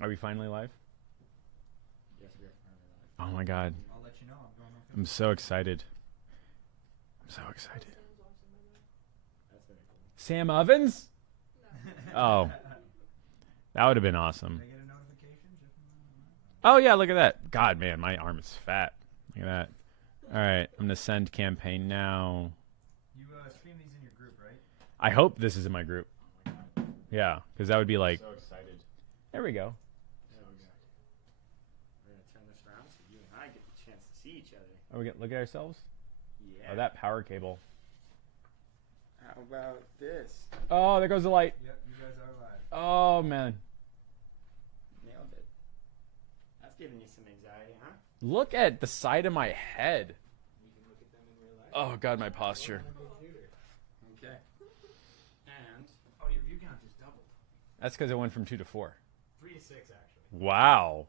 Are we finally live? Yes, we are finally live. Oh my god. I'll let you know. I'm going I'm so excited. I'm so excited. That's very cool. Sam Ovens? Oh. That would have been awesome. Did I get a notification? Oh yeah, look at that. God, man, my arm is fat. Look at that. All right, I'm going to send campaign now. You stream these in your group, right? I hope this is in my group. Yeah, because that would be like... So excited. There we go. So excited. We're going to turn this around so you and I get the chance to see each other. Are we going to look at ourselves? Yeah. Oh, that power cable. How about this? Oh, there goes the light. Yep, you guys are live. Oh, man. Nailed it. That's giving you some anxiety, huh? Look at the side of my head. You can look at them in real life. Oh, God, my posture. Okay. And, oh, your view count just doubled. That's because it went from 2 to 4. 3 to 6, actually. Wow.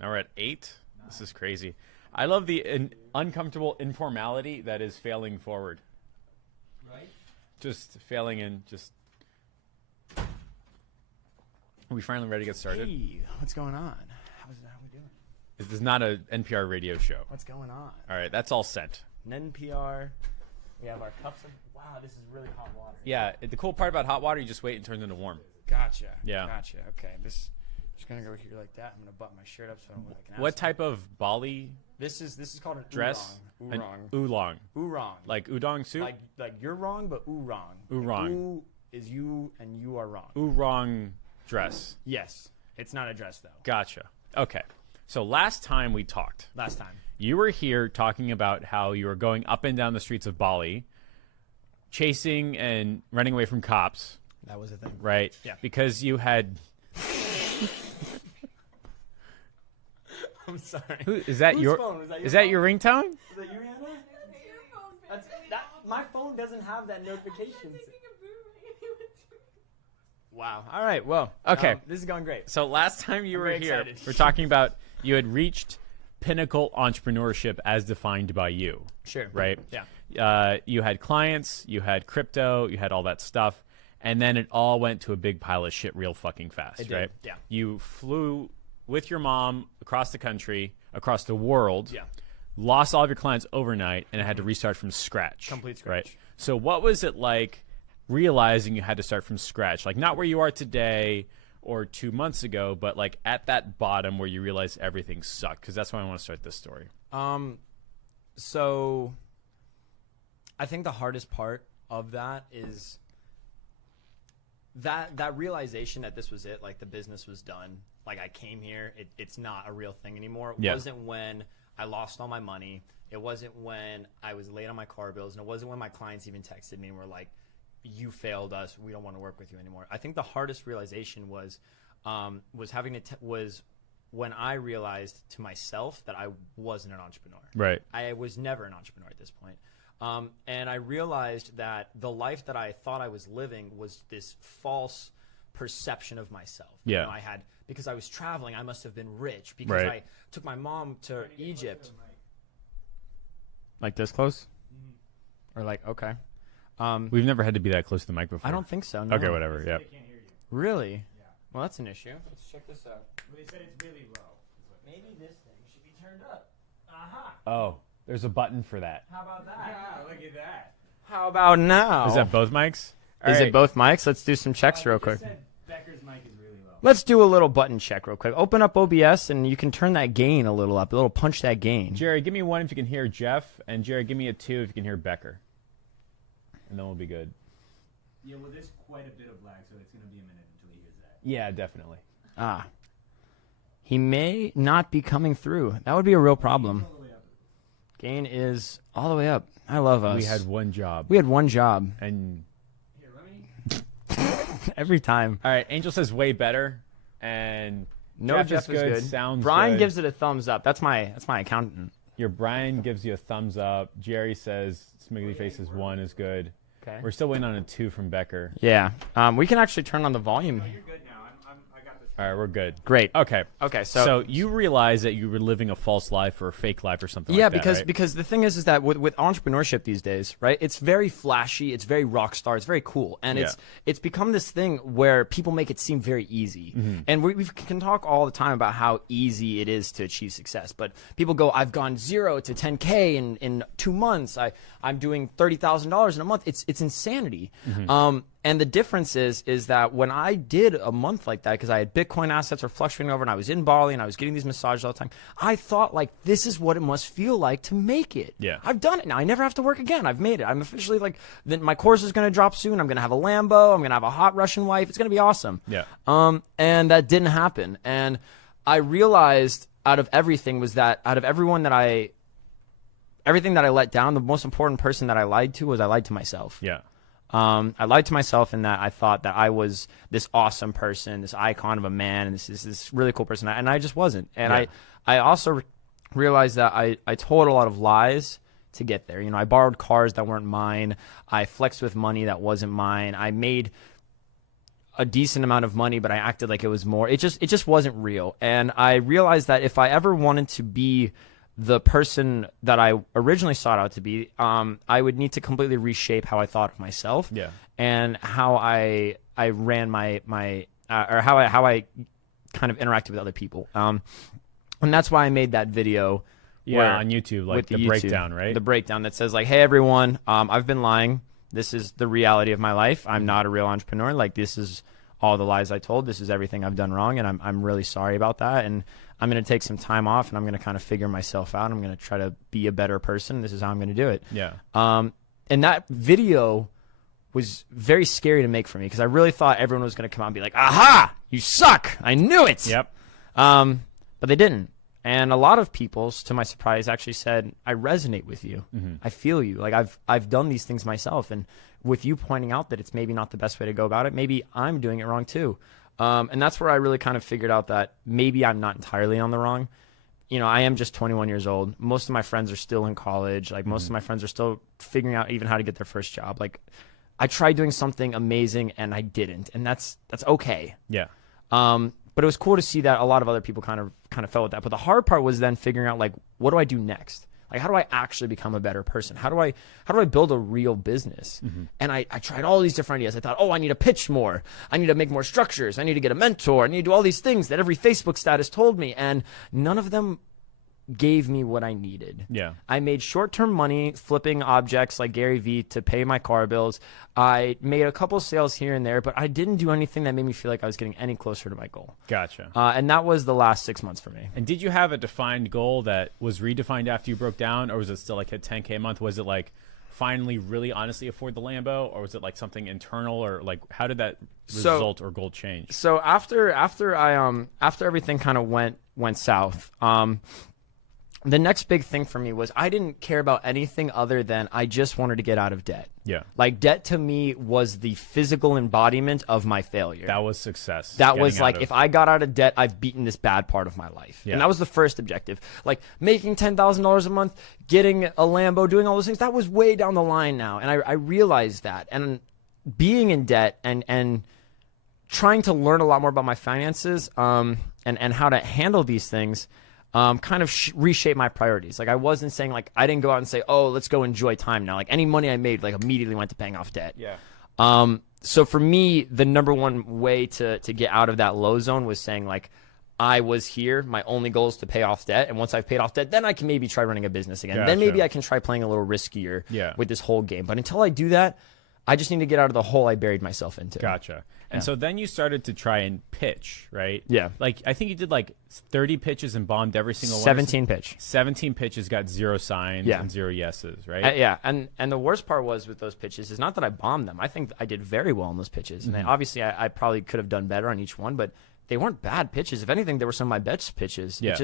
Now we're at 8? This is crazy. I love the uncomfortable informality that is failing forward. Right? Just failing in, just... Are we finally ready to get started? Hey, what's going on? How we doing? This is not an NPR radio show. What's going on? All right, that's all sent. NPR. We have our cups of... Wow, this is really hot water. Yeah, the cool part about hot water, you just wait and it turns into warm. Gotcha. Yeah. Gotcha. Okay. Just gonna go here like that. I'm gonna button my shirt up so I don't look like an What asshole. type of Bali This is called an dress? oorong. An Oorong. oolong. Oorong. Like udon soup? Like you're wrong, but oorong. Oorong. Like, oo is you and you are wrong. Oolong dress. Yes. It's not a dress though. Gotcha. Okay. So last time we talked, Last time. you were here talking about how you were going up and down the streets of Bali, chasing and running away from cops, That was a thing. right? Yeah. Because you had... I'm sorry. Is that Whose your... phone? Was that your Is that phone? your ringtone? Is that you, Hannah? My phone doesn't have that notification. Wow. All right. Well. Okay. This is going great. So last time you I'm were very here, excited. we're talking about you had reached pinnacle entrepreneurship as defined by you, Sure. right? Yeah. You had clients, you had crypto, you had all that stuff, and then it all went to a big pile of shit real fucking fast, It did, right? yeah. You flew with your mom across the country, across the world, Yeah. lost all of your clients overnight, and had to restart from scratch. Complete scratch. Right? So what was it like realizing you had to start from scratch? Like not where you are today or 2 months ago, but like at that bottom where you realized everything sucked. Because that's why I want to start this story. So I think the hardest part of that is that realization that this was it, like the business was done. Like I came here, it's not a real thing anymore. It Yeah. wasn't when I lost all my money. It wasn't when I was late on my car bills, and it wasn't when my clients even texted me and were like, "You failed us. We don't want to work with you anymore." I think the hardest realization was was when I realized to myself that I wasn't an entrepreneur. Right. I was never an entrepreneur at this point. And I realized that the life that I thought I was living was this false perception of myself. Yeah. You know, because I was traveling, I must have been rich because Right. I took my mom to Egypt. Like this close? Or like, okay. We've never had to be that close to the mic before. I don't think so. No. Okay, whatever. Yeah. Really? Well, that's an issue. Let's check this out. They said it's really low. Maybe this thing should be turned up. Aha. Oh, there's a button for that. How about that? Yeah, look at that. How about now? Is that both mics? All Is right. it both mics? Let's do some checks real quick. Said Becker's mic is really low. Let's do a little button check real quick. Open up OBS and you can turn that gain a little up. A little punch that gain. Jerry, give me 1 if you can hear Jeff, and Jerry, give me a 2 if you can hear Becker. And then we'll be good. Yeah, well, there's quite a bit of lag, so it's going to be a minute until he hears that. Yeah, definitely. Ah. He may not be coming through. That would be a real problem. All the way up. Gain is all the way up. I love us. We had one job. We had one job And Here, let me. every time. all right, Angel says way better, and No, Jeff is good. Sounds Brian good. gives it a thumbs up. That's my accountant. Your Brian gives you a thumbs up. Jerry says Smiggly Faces 1 is good. Okay. We're still waiting on a 2 from Becker. Yeah. We can actually turn on the volume. You're good now. I got this. All right, we're good. Great. Okay. Okay, So you realize that you were living a false life or a fake life or something Yeah, like that, because right? because the thing is that with entrepreneurship these days, right? It's very flashy, it's very rock star, it's very cool, and it's become this thing where people make it seem very easy. And we can talk all the time about how easy it is to achieve success, but people go, "I've gone 0 to 10K in 2 months. I'm doing $30,000 in a month." It's insanity. And the difference is that when I did a month like that, because I had Bitcoin assets were fluctuating over, and I was in Bali and I was getting these massages all the time, I thought like, this is what it must feel like to make it. Yeah. I've done it now. I never have to work again. I've made it. I'm officially like, my course is going to drop soon. I'm going to have a Lambo. I'm going to have a hot Russian wife. It's going to be awesome. Yeah. And that didn't happen. And I realized out of everything was that out of everything that I let down, the most important person that I lied to was I lied to myself. Yeah. I lied to myself in that I thought that I was this awesome person, this icon of a man, and this really cool person, and I just wasn't. And Yeah. I also realized that I told a lot of lies to get there. You know, I borrowed cars that weren't mine. I flexed with money that wasn't mine. I made a decent amount of money, but I acted like it was more. It just wasn't real. And I realized that if I ever wanted to be the person that I originally sought out to be, I would need to completely reshape how I thought of myself, Yeah. and how I ran my or how I kind of interacted with other people. And that's why I made that video. Yeah, on YouTube, like with the breakdown, right? The breakdown that says like, "Hey everyone, I've been lying. This is the reality of my life. I'm not a real entrepreneur. Like, this is all the lies I told. This is everything I've done wrong, and I'm really sorry about that. And I'm going to take some time off, and I'm going to kind of figure myself out. I'm going to try to be a better person. This is how I'm going to do it." Yeah. And that video was very scary to make for me, because I really thought everyone was going to come out and be like, "Aha, you suck. I knew it." Yep. But they didn't. And a lot of people, to my surprise, actually said, "I resonate with you. I feel you. Like, I've done these things myself, and with you pointing out that it's maybe not the best way to go about it, maybe I'm doing it wrong too." And that's where I really kind of figured out that maybe I'm not entirely on the wrong. You know, I am just 21 years old. Most of my friends are still in college. Like, most of my friends are still figuring out even how to get their first job. Like, I tried doing something amazing and I didn't, and that's okay. Yeah. But it was cool to see that a lot of other people kind of felt with that. But the hard part was then figuring out, like, what do I do next? Like, how do I actually become a better person? How do I build a real business? And I tried all these different ideas. I thought, oh, I need to pitch more. I need to make more structures. I need to get a mentor. I need to do all these things that every Facebook status told me. And none of them gave me what I needed. Yeah. I made short-term money flipping objects like Gary Vee to pay my car bills. I made a couple sales here and there, but I didn't do anything that made me feel like I was getting any closer to my goal. Gotcha. And that was the last 6 months for me. And did you have a defined goal that was redefined after you broke down, or was it still like a 10K a month? Was it like finally really honestly afford the Lambo, or was it like something internal, or like how did that result or goal change? So after everything kind of went south, the next big thing for me was I didn't care about anything other than I just wanted to get out of debt. Yeah. Like, debt to me was the physical embodiment of my failure. That was success. That was like, if I got out of debt, I've beaten this bad part of my life. Yeah. And that was the first objective. Like, making $10,000 a month, getting a Lambo, doing all those things, that was way down the line now. And I realized that. And being in debt and trying to learn a lot more about my finances and how to handle these things kind of reshape my priorities. Like, I wasn't saying, like, I didn't go out and say, oh, let's go enjoy time now. Like, any money I made, like, immediately went to paying off debt. Yeah. So for me, the number one way to get out of that low zone was saying, like, I was here. My only goal is to pay off debt. And once I've paid off debt, then I can maybe try running a business again. Then maybe I can try playing a little riskier with this whole game. But until I do that, I just need to get out of the hole I buried myself into. Gotcha. And so then you started to try and pitch, right? Yeah. Like, I think you did like 30 pitches and bombed every single one. 17 pitch. 17 pitches, got 0 signs and 0 yeses, right? Yeah. And the worst part was with those pitches is not that I bombed them. I think I did very well in those pitches. And obviously I probably could have done better on each one, but they weren't bad pitches. If anything, they were some of my best pitches. Yeah.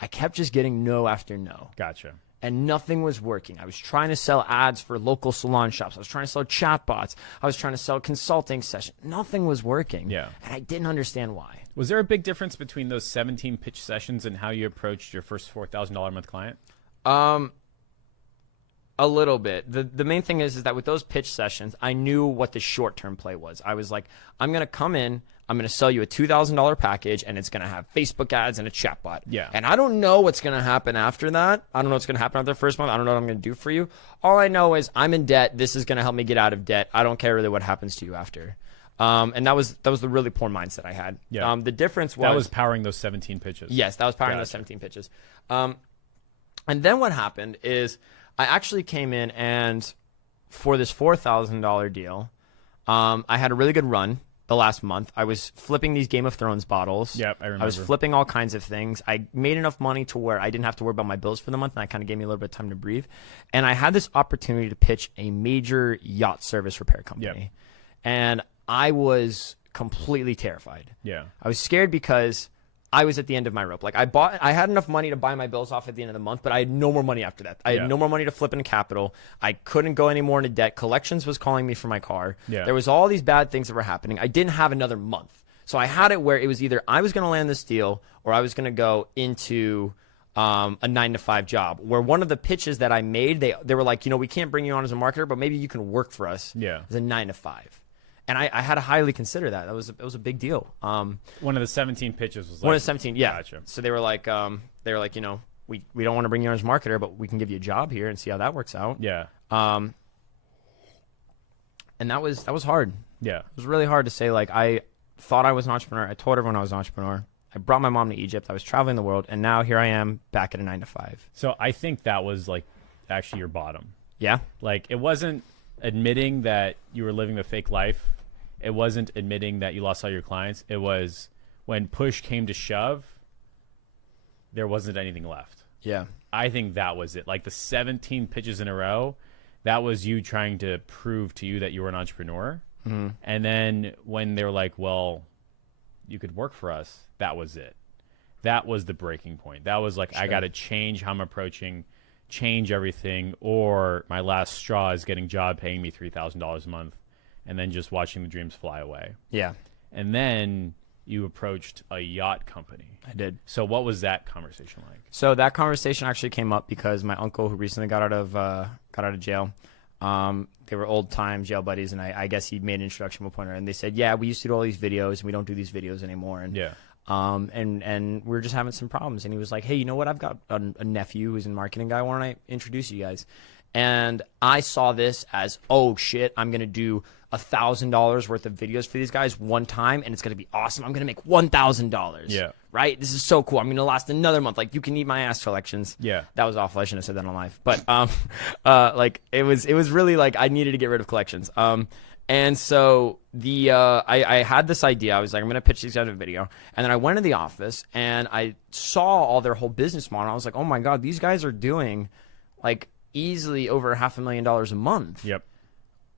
I kept just getting no after no. Gotcha. And nothing was working. I was trying to sell ads for local salon shops. I was trying to sell chatbots. I was trying to sell consulting sessions. Nothing was working. Yeah. And I didn't understand why. Was there a big difference between those 17 pitch sessions and how you approached your first $4,000 a month client? A little bit. The main thing is that with those pitch sessions, I knew what the short-term play was. I was like, I'm going to come in, I'm going to sell you a $2,000 package, and it's going to have Facebook ads and a chatbot. Yeah. And I don't know what's going to happen after that. I don't know what's going to happen after the first month. I don't know what I'm going to do for you. All I know is I'm in debt. This is going to help me get out of debt. I don't care really what happens to you after. And that was the really poor mindset I had. Yeah. The difference was... That was powering those 17 pitches. Yes, that was powering those 17 pitches. And then what happened is I actually came in and for this $4,000 deal, I had a really good run the last month. I was flipping these Game of Thrones bottles. Yep, I remember. I was flipping all kinds of things. I made enough money to where I didn't have to worry about my bills for the month, and that kind of gave me a little bit of time to breathe. And I had this opportunity to pitch a major yacht service repair company. Yep. And I was completely terrified. Yeah. I was scared because I was at the end of my rope. Like I had enough money to buy my bills off at the end of the month, but I had no more money after that. I had no more money to flip into capital. I couldn't go any more into debt. Collections was calling me for my car. Yeah. There was all these bad things that were happening. I didn't have another month. So I had it where it was either I was going to land this deal or I was going to go into a 9-to-5 job, where one of the pitches that I made, they were like, we can't bring you on as a marketer, but maybe you can work for us as a 9-to-5. And I had to highly consider that. It was a big deal. One of the 17 pitches was like... One of the 17, yeah. Gotcha. So they were like, we don't want to bring you on as a marketer, but we can give you a job here and see how that works out. Yeah. And that was hard. Yeah. It was really hard to say, like, I thought I was an entrepreneur. I told everyone I was an entrepreneur. I brought my mom to Egypt. I was traveling the world. And now here I am back at a 9-to-5. So I think that was, like, actually your bottom. Yeah? Like, it wasn't admitting that you were living the fake life. It wasn't admitting that you lost all your clients. It was when push came to shove, there wasn't anything left. Yeah. I think that was it. Like the 17 pitches in a row, that was you trying to prove to you that you were an entrepreneur. Mm-hmm. And then when they were like, well, you could work for us, that was it. That was the breaking point. That was like, I got to change how I'm approaching, change everything, or my last straw is getting a job paying me $3,000 a month. And then just watching the dreams fly away. Yeah. And then you approached a yacht company. I did. So what was that conversation like? So that conversation actually came up because my uncle, who recently got out of jail, they were old time jail buddies, and I guess he made an introduction with a pointer, and they said, yeah, we used to do all these videos, and we don't do these videos anymore. And and we're just having some problems. And he was like, hey, you know what? I've got a nephew who's a marketing guy. Why don't I introduce you guys? And I saw this as, oh shit, I'm gonna do $1,000 worth of videos for these guys one time, and it's gonna be awesome. I'm gonna make $1,000. Yeah. Right? This is so cool. I'm gonna last another month. Like, you can eat my ass collections. Yeah. That was awful. I shouldn't have said that on live. But like it was really like I needed to get rid of collections. And so I had this idea. I was like, I'm gonna pitch these guys a video, and then I went to the office and I saw all their whole business model. I was like, oh my god, these guys are doing like easily over $500,000 a month. Yep.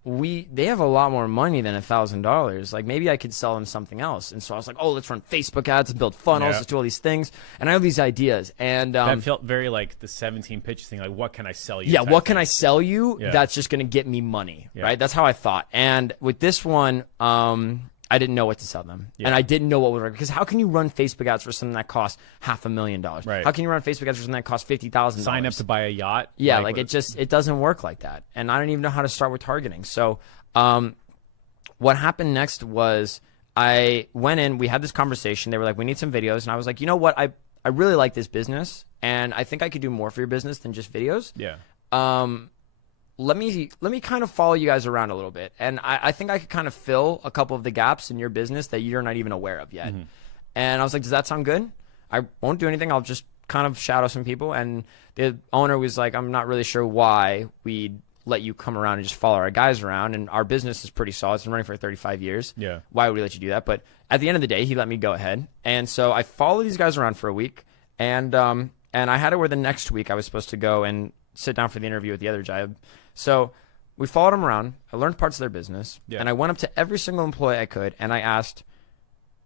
They have a lot more money than $1,000. Like, maybe I could sell them something else. And so I was like, oh, let's run Facebook ads and build funnels, let's do all these things. And I have these ideas. And that felt very like the 17 pitches thing. Like, what can I sell you? Yeah, what can I sell you that's just going to get me money, Yeah. right? That's how I thought. And with this one, I didn't know what to sell them. Yeah. And I didn't know what would work. Because how can you run Facebook ads for something that costs $500,000? Right. How can you run Facebook ads for something that costs $50,000? Sign up to buy a yacht? Yeah, like it doesn't work like that. And I don't even know how to start with targeting. So what happened next was I went in, we had this conversation. They were like, we need some videos. And I was like, you know what? I really like this business, and I think I could do more for your business than just videos. Yeah. Let me kind of follow you guys around a little bit. And I think I could kind of fill a couple of the gaps in your business that you're not even aware of yet. Mm-hmm. And I was like, does that sound good? I won't do anything. I'll just kind of shadow some people. And the owner was like, I'm not really sure why we'd let you come around and just follow our guys around. And our business is pretty solid. It's been running for 35 years. Yeah. Why would we let you do that? But at the end of the day, he let me go ahead. And so I followed these guys around for a week. And I had it where the next week I was supposed to go and sit down for the interview with the other job. So we followed them around. I learned parts of their business. Yeah. And I went up to every single employee I could, and I asked,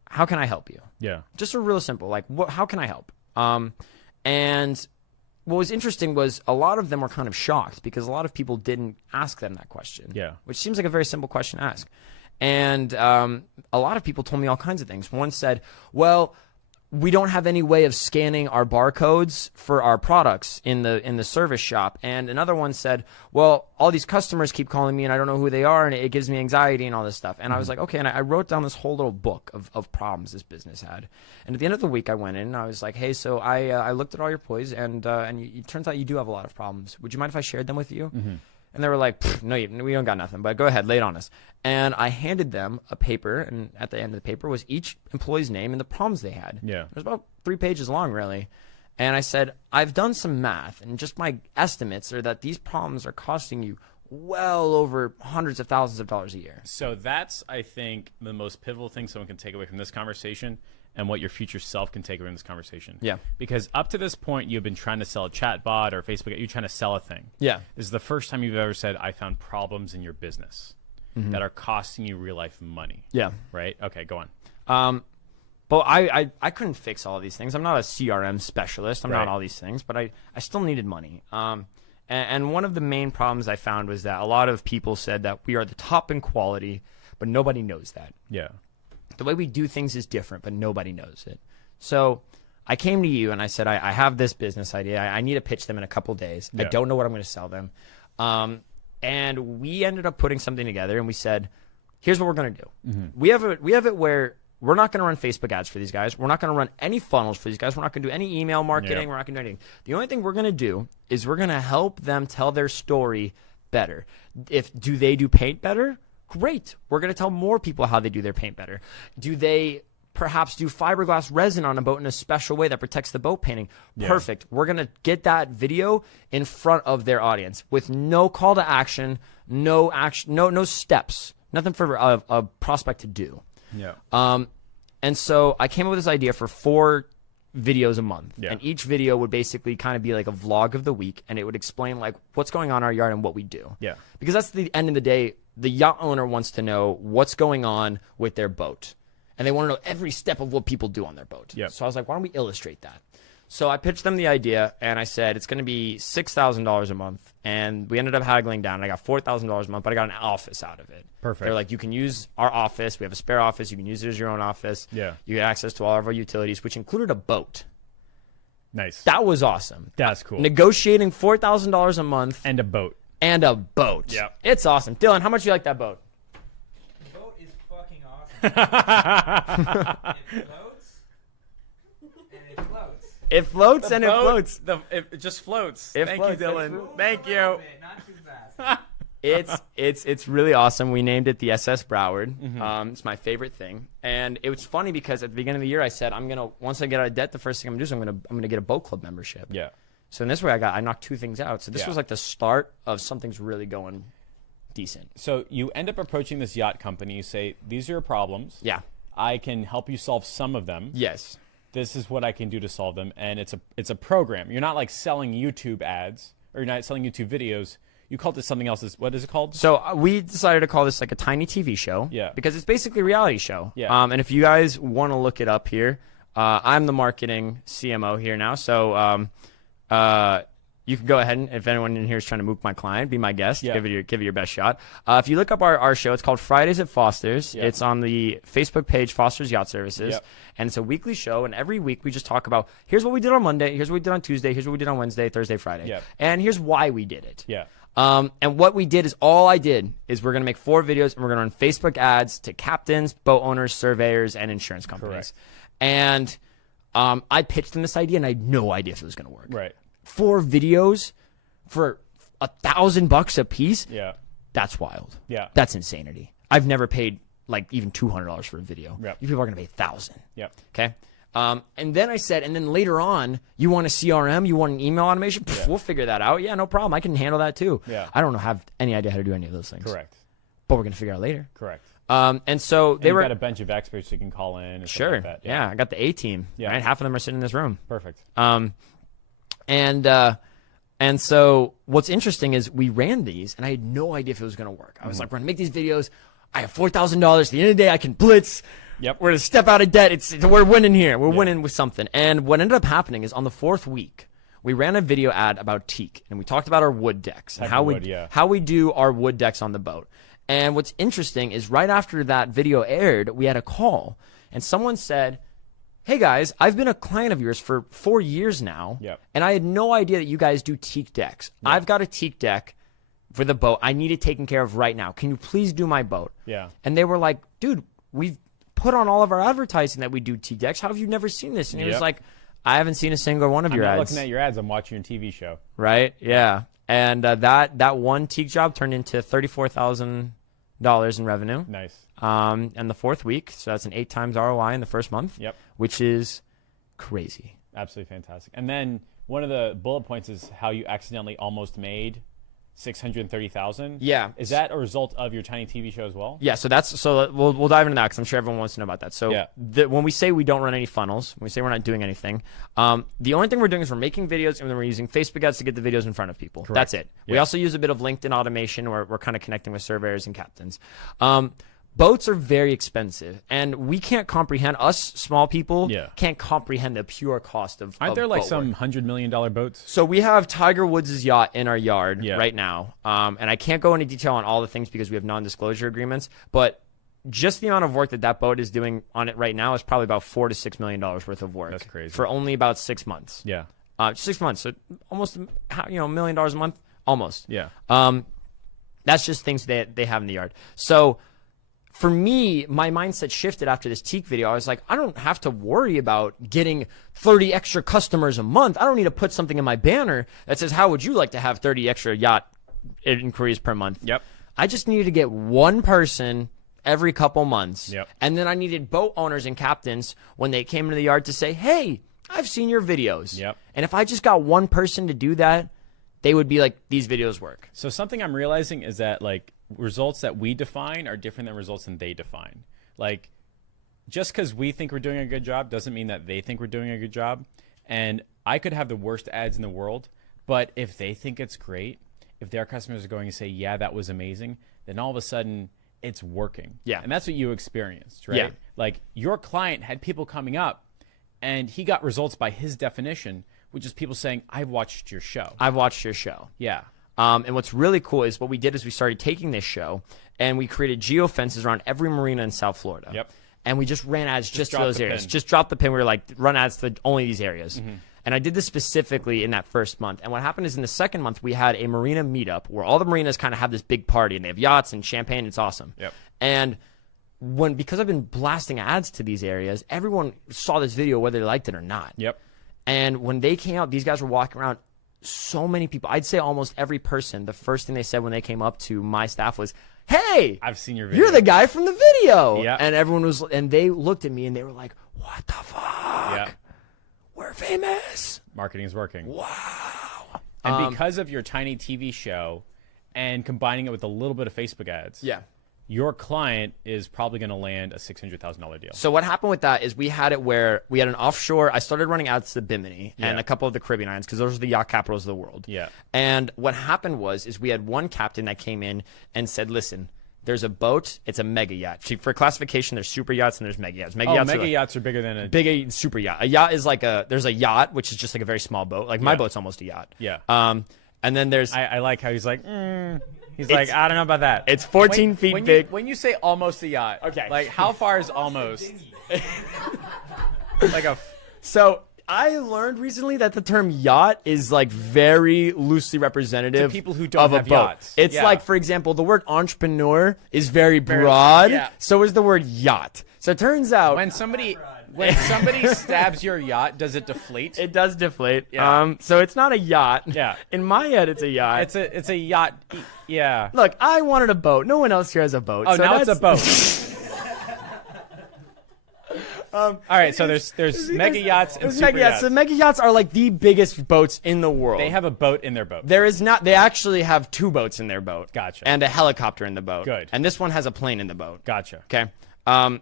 how can I help you? Yeah. Just a real simple, like, how can I help? And what was interesting was a lot of them were kind of shocked because a lot of people didn't ask them that question. Yeah. Which seems like a very simple question to ask. And a lot of people told me all kinds of things. One said, well, we don't have any way of scanning our barcodes for our products in the service shop. And another one said, well, all these customers keep calling me and I don't know who they are and it gives me anxiety and all this stuff. And I was like, okay. And I wrote down this whole little book of problems this business had. And at the end of the week, I went in and I was like, hey, so I looked at all your employees and it turns out you do have a lot of problems. Would you mind if I shared them with you? And they were like, no, we don't got nothing, but go ahead, lay it on us. And I handed them a paper, and at the end of the paper was each employee's name and the problems they had. Yeah. It was about 3 pages long, really. And I said, I've done some math, and just my estimates are that these problems are costing you well over hundreds of thousands of dollars a year. So that's, I think, the most pivotal thing someone can take away from this conversation and what your future self can take away from this conversation. Yeah. Because up to this point, you've been trying to sell a chat bot or Facebook. You're trying to sell a thing. Yeah. This is the first time you've ever said, I found problems in your business that are costing you real life money. Yeah. Right? Okay, go on. But I couldn't fix all these things. I'm not a CRM specialist. I'm Right. not all these things, but I still needed money. And one of the main problems I found was that a lot of people said that we are the top in quality, but nobody knows that. Yeah. The way we do things is different, but nobody knows it. So I came to you and I said, I have this business idea. I need to pitch them in a couple days. Yeah. I don't know what I'm going to sell them. And we ended up putting something together and we said, here's what we're going to do. We have it where we're not going to run Facebook ads for these guys. We're not going to run any funnels for these guys. We're not going to do any email marketing. Yeah. We're not going to do anything. The only thing we're going to do is we're going to help them tell their story better. Do they do paint better? Great. We're going to tell more people how they do their paint better. Do they perhaps do fiberglass resin on a boat in a special way that protects the boat painting? Yeah. Perfect. We're going to get that video in front of their audience with no call to action, no steps, nothing for a prospect to do. Yeah. And so I came up with this idea for 4 videos a month. Yeah. And each video would basically kind of be like a vlog of the week, and it would explain like what's going on in our yard and what we do. Yeah. Because that's the end of the day, the yacht owner wants to know what's going on with their boat. And they want to know every step of what people do on their boat. Yeah. So I was like, why don't we illustrate that? So I pitched them the idea, and I said it's going to be $6,000 a month. And we ended up haggling down. I got $4,000 a month, but I got an office out of it. Perfect. They're like, you can use our office. We have a spare office. You can use it as your own office. Yeah. You get access to all of our utilities, which included a boat. Nice. That was awesome. That's cool. Negotiating $4,000 a month And a boat. and a boat. Yeah. It's awesome. Dylan, how much do you like that boat? The boat is fucking awesome. It floats. And it floats. It floats and it Boat, floats. It just floats. It Thank floats. you, Dylan. Move Thank a you. little bit, not too fast. It's really awesome. We named it the SS Broward. It's my favorite thing, and it was funny because at the beginning of the year I said once I get out of debt, the first thing I'm gonna do is I'm gonna get a boat club membership. Yeah. So in this way I knocked 2 things out. So this Yeah. was like the start of something's really going decent. So you end up approaching this yacht company. You say, these are your problems. Yeah. I can help you solve some of them. Yes. This is what I can do to solve them. And it's a program. You're not like selling YouTube ads or you're not selling YouTube videos. You called this something else. What is it called? So we decided to call this like a tiny TV show. Yeah. Because it's basically a reality show. Yeah. And if you guys want to look it up here, I'm the marketing CMO here now. So you can go ahead and if anyone in here is trying to mook my client, be my guest. Yeah. Give it your best shot. If you look up our show, it's called Fridays at Foster's. Yeah. It's on the Facebook page Foster's Yacht Services. Yep. And it's a weekly show. And every week we just talk about here's what we did on Monday, here's what we did on Tuesday, here's what we did on Wednesday, Thursday, Friday. Yeah. And here's why we did it. Yeah. And what we did is all I did is we're going to make 4 videos and we're going to run Facebook ads to captains, boat owners, surveyors, and insurance companies. Correct. And I pitched them this idea and I had no idea if it was going to work. Right. 4 videos for $1,000 a piece. Yeah. That's wild. Yeah. That's insanity. I've never paid like even $200 for a video. Yep. You people are going to pay $1,000. Yep. Okay. And then I said, and then later on, you want a CRM, you want an email automation? Pff, we'll figure that out. Yeah, no problem. I can handle that too. Yeah. I don't have any idea how to do any of those things. Correct. But we're going to figure it out later. Correct. And so And they you've were got a bench of experts you can call in. And stuff sure. like that. Yeah. I got the A team. Yeah. Right? Half of them are sitting in this room. Perfect. And so what's interesting is we ran these and I had no idea if it was going to work. I was like, we're going to make these videos. I have $4,000. At the end of the day, I can blitz. Yep. We're going to step out of debt. We're winning here. We're winning with something. And what ended up happening is on the 4th week, we ran a video ad about teak and we talked about our wood decks and how we do our wood decks on the boat. And what's interesting is right after that video aired, we had a call and someone said, hey guys, I've been a client of yours for 4 years now, Yep. and I had no idea that you guys do teak decks. I've got a teak deck for the boat. I need it taken care of right now. Can you please do my boat? Yeah. And they were like, dude, we've put on all of our advertising that we do teak decks. How have you never seen this? And he was Yep. like, I haven't seen a single one of your I'm not ads. looking at your ads. I'm watching your TV show. Right? Yeah. And that one teak job turned into $34,000 in revenue. Nice. And the 4th week, so that's an 8 times ROI in the first month. Yep. Which is crazy. Absolutely fantastic. And then one of the bullet points is how you accidentally almost made 630,000. Yeah. Is that a result of your tiny TV show as well? Yeah, so we'll dive into that because I'm sure everyone wants to know about that. So Yeah. when we say we don't run any funnels, when we say we're not doing anything, the only thing we're doing is we're making videos and then we're using Facebook ads to get the videos in front of people. Correct. That's it. We Yeah. also use a bit of LinkedIn automation where we're kind of connecting with surveyors and captains. Boats are very expensive, and we can't comprehend, us small people Yeah. can't comprehend the pure cost of Aren't there like boat some work. $100 million boats? So we have Tiger Woods' yacht in our yard Yeah. right now, and I can't go into detail on all the things because we have non-disclosure agreements. But just the amount of work that boat is doing on it right now is probably about $4 to $6 million worth of work. That's crazy. For only about 6 months. Yeah. 6 months, so almost $1 million a month, almost. Yeah. That's just things that they have in the yard. So for me, my mindset shifted after this teak video. I was like, I don't have to worry about getting 30 extra customers a month. I don't need to put something in my banner that says, how would you like to have 30 extra yacht inquiries per month? Yep. I just needed to get one person every couple months. Yep. And then I needed boat owners and captains when they came into the yard to say, hey, I've seen your videos. Yep. And if I just got one person to do that, they would be like, these videos work. So something I'm realizing is that like results that we define are different than results that they define. Like just because we think we're doing a good job doesn't mean that they think we're doing a good job. And I could have the worst ads in the world, but if they think it's great, if their customers are going to say, yeah, that was amazing, then all of a sudden it's working. Yeah. And that's what you experienced, right? Yeah. Like your client had people coming up and he got results by his definition, which is people saying, I've watched your show. I've watched your show. Yeah. And what's really cool is what we did is we started taking this show and we created geofences around every marina in South Florida. Yep. And we just ran ads just to drop those the areas. pin. Just drop the pin. We were like, run ads to only these areas. And I did this specifically in that first month. And what happened is in the second month, we had a marina meetup where all the marinas kind of have this big party and they have yachts and champagne. It's awesome. Yep. And because I've been blasting ads to these areas, everyone saw this video whether they liked it or not. Yep. And when they came out, these guys were walking around. So many people, I'd say almost every person, the first thing they said when they came up to my staff was, hey, I've seen your video. you're the guy from the video. Yeah. And everyone was, and they looked at me and they were like, what the fuck? Yeah. We're famous. Marketing is working. Wow. And because of your tiny TV show and combining it with a little bit of Facebook ads, Yeah. your client is probably going to land a $600,000 deal. So what happened with that is we had it where we had an offshore. I started running ads to Bimini and Yeah. a couple of the Caribbean islands because those are the yacht capitals of the world. Yeah. And what happened is we had one captain that came in and said, listen, there's a boat. It's a mega yacht. See, for classification, there's super yachts and there's mega yachts. Mega yachts are mega like yachts are bigger than a... big super yacht. A yacht is like there's a yacht, which is just like a very small boat. Like my Yeah. boat's almost a yacht. Yeah. And then there's I like how he's like, he's like, I don't know about that. it's 14 feet when big. when you say almost a yacht, Okay. like how far is almost? Like a... So I learned recently that the term yacht is like very loosely representative To people who don't of a have boat. yachts. It's Yeah. like, for example, the word entrepreneur is very broad. yeah. So is the word yacht. So it turns out When somebody stabs your yacht, does it deflate? it does deflate. Yeah. So it's not a yacht. Yeah. In my head, it's a yacht. It's a yacht. Yeah. Look, I wanted a boat. No one else here has a boat. Oh, so now it's a that's- boat. All right, so there's mega yachts and There's super mega yachts. yachts. So mega yachts are like the biggest boats in the world. They have a boat in their boat. There is not. They actually have 2 boats in their boat. Gotcha. And a helicopter in the boat. Good. And this one has a plane in the boat. Gotcha. Okay.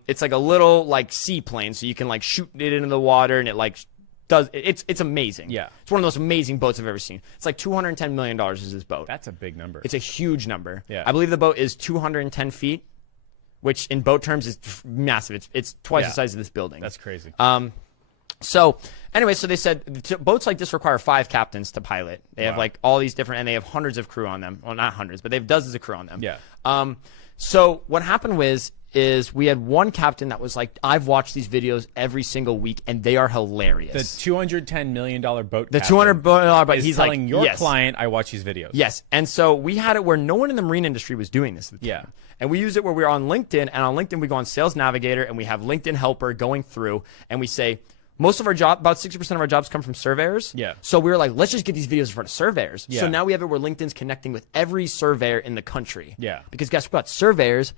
It's like a little like seaplane, so you can like shoot it into the water, and it like does. It's amazing. Yeah. It's one of the most amazing boats I've ever seen. It's like $210 million is this boat. That's a big number. It's a huge number. Yeah. I believe the boat is 210 feet, which in boat terms is massive. It's twice Yeah. the size of this building. That's crazy. So anyway, so they said boats like this require 5 captains to pilot. They have Wow. like all these different, and they have hundreds of crew on them. Well, not hundreds, but they have dozens of crew on them. Yeah. So what happened was is we had one captain that was like, I've watched these videos every single week and they are hilarious. The $210 million boat. The $200 million boat. He's telling your client, I watch these videos. Yes. And so we had it where no one in the marine industry was doing this. Yeah. And we use it where we're on LinkedIn, and on LinkedIn we go on Sales Navigator and we have LinkedIn Helper going through, and we say, most of our job, about 60% of our jobs come from surveyors. Yeah. So we were like, let's just get these videos in front of surveyors. Yeah. So now we have it where LinkedIn's connecting with every surveyor in the country. Yeah. Because guess what? Surveyors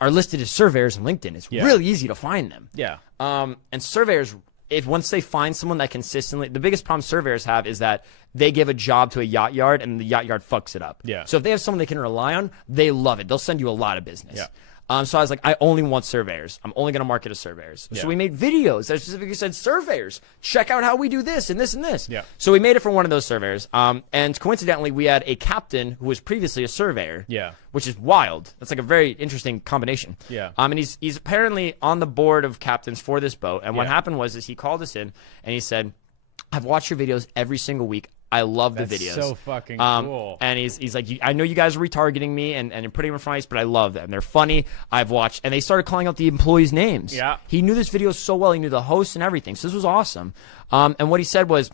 are listed as surveyors on LinkedIn. It's really easy to find them. Yeah. And surveyors, if once they find someone that consistently, the biggest problem surveyors have is that they give a job to a yacht yard and the yacht yard fucks it up. Yeah. So if they have someone they can rely on, they love it. They'll send you a lot of business. Yeah. So I was like, I only want surveyors. I'm only going to market to surveyors. Yeah. So we made videos that specifically said, surveyors, check out how we do this and this and this. Yeah. So we made it for one of those surveyors. And coincidentally, we had a captain who was previously a surveyor. Yeah. Which is wild. That's like a very interesting combination. Yeah. And he's apparently on the board of captains for this boat. And what Yeah. happened was he called us in and he said, I've watched your videos every single week. I love the videos. So fucking cool. And he's like, I know you guys are retargeting me and putting them in front of us, but I love them. They're funny. I've watched, and they started calling out the employees' names. Yeah. He knew this video so well. He knew the hosts and everything. So this was awesome. And what he said was,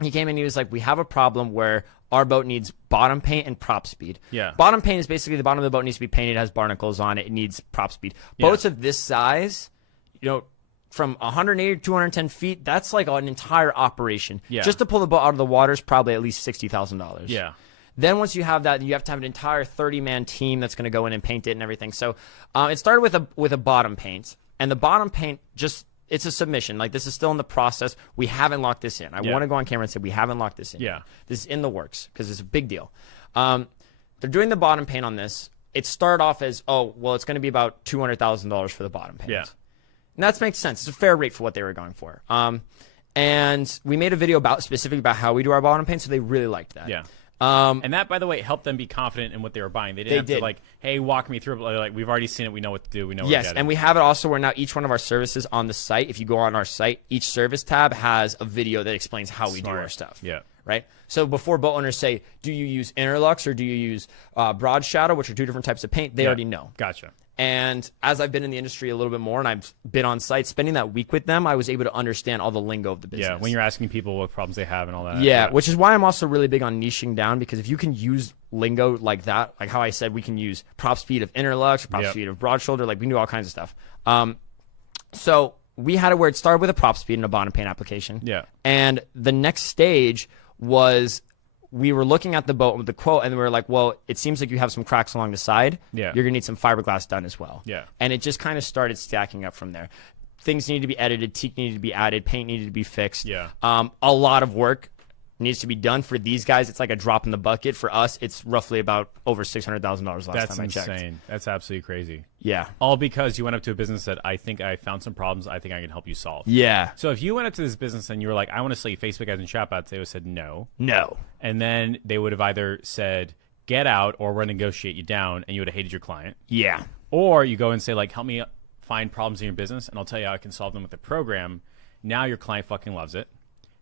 he came in and he was like, we have a problem where our boat needs bottom paint and prop speed. Yeah. Bottom paint is basically the bottom of the boat needs to be painted, has barnacles on it. It needs prop speed. Yeah. Boats of this size, from 180 to 210 feet, that's like an entire operation. Yeah. Just to pull the boat out of the water is probably at least $60,000. Yeah. Then once you have that, you have to have an entire 30-man team that's going to go in and paint it and everything. So it started with a bottom paint, and the bottom paint it's a submission. Like, this is still in the process. We haven't locked this in. I want to go on camera and say we haven't locked this in. Yeah. This is in the works because it's a big deal. They're doing the bottom paint on this. It started off as, it's going to be about $200,000 for the bottom paint. Yeah. And that makes sense. It's a fair rate for what they were going for. And we made a video specifically about how we do our bottom paint, so they really liked that. Yeah. And that, by the way, helped them be confident in what they were buying. They didn't have to, like, hey, walk me through. Like, we've already seen it. We know what to do. We know what Yes, to get. and we have it also where now each one of our services on the site, if you go on our site, each service tab has a video that explains how we do our stuff. Yeah. Right? So before boat owners say, do you use Interlux or do you use Broad Shadow, which are two different types of paint, they already know. Gotcha. And as I've been in the industry a little bit more and I've been on site, spending that week with them, I was able to understand all the lingo of the business. Yeah, when you're asking people what problems they have and all that. Yeah, which is why I'm also really big on niching down, because if you can use lingo like that, like how I said we can use prop speed of Interlux, prop speed of Broad Shoulder, like we can do all kinds of stuff. So we had it where it started with a prop speed and a bottom paint application. Yeah. And the next stage was we were looking at the boat with the quote, and we were like, well, it seems like you have some cracks along the side. Yeah. You're going to need some fiberglass done as well. Yeah. And it just kind of started stacking up from there. Things needed to be edited, teak needed to be added, paint needed to be fixed. Yeah. A lot of work needs to be done. For these guys, it's like a drop in the bucket. For us, it's roughly about over $600,000 last time I checked. That's insane. That's absolutely crazy. Yeah. All because you went up to a business that I think I found some problems I think I can help you solve. Yeah. So if you went up to this business and you were like, I want to sell you Facebook ads and chatbots, they would have said no. No. And then they would have either said, get out, or we're going to negotiate you down, and you would have hated your client. Yeah. Or you go and say, like, help me find problems in your business, and I'll tell you how I can solve them with a program. Now your client fucking loves it.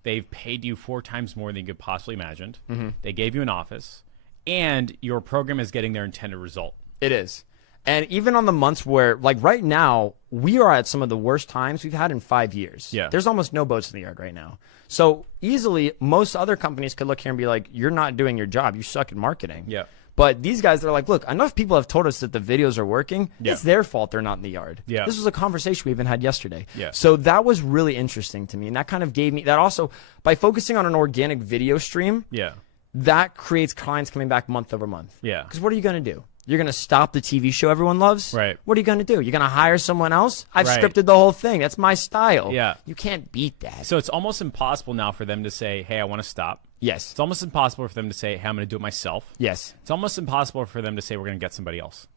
They've paid you 4 times more than you could possibly imagined. Mm-hmm. They gave you an office, and your program is getting their intended result. It is. And even on the months where, like right now, we are at some of the worst times we've had in 5 years. Yeah. There's almost no boats in the yard right now. So easily, most other companies could look here and be like, you're not doing your job. You suck at marketing. Yeah. But these guys, they're like, look, enough people have told us that the videos are working. Yeah. It's their fault they're not in the yard. Yeah. This was a conversation we even had yesterday. Yeah. So that was really interesting to me. And that kind of gave me, that also, by focusing on an organic video stream, Yeah. that creates clients coming back month over month. Yeah. Because what are you going to do? You're going to stop the TV show everyone loves? Right. What are you going to do? You're going to hire someone else? I've Right. scripted the whole thing. That's my style. Yeah. You can't beat that. So it's almost impossible now for them to say, hey, I want to stop. Yes. It's almost impossible for them to say, hey, I'm going to do it myself. Yes. It's almost impossible for them to say, we're going to get somebody else.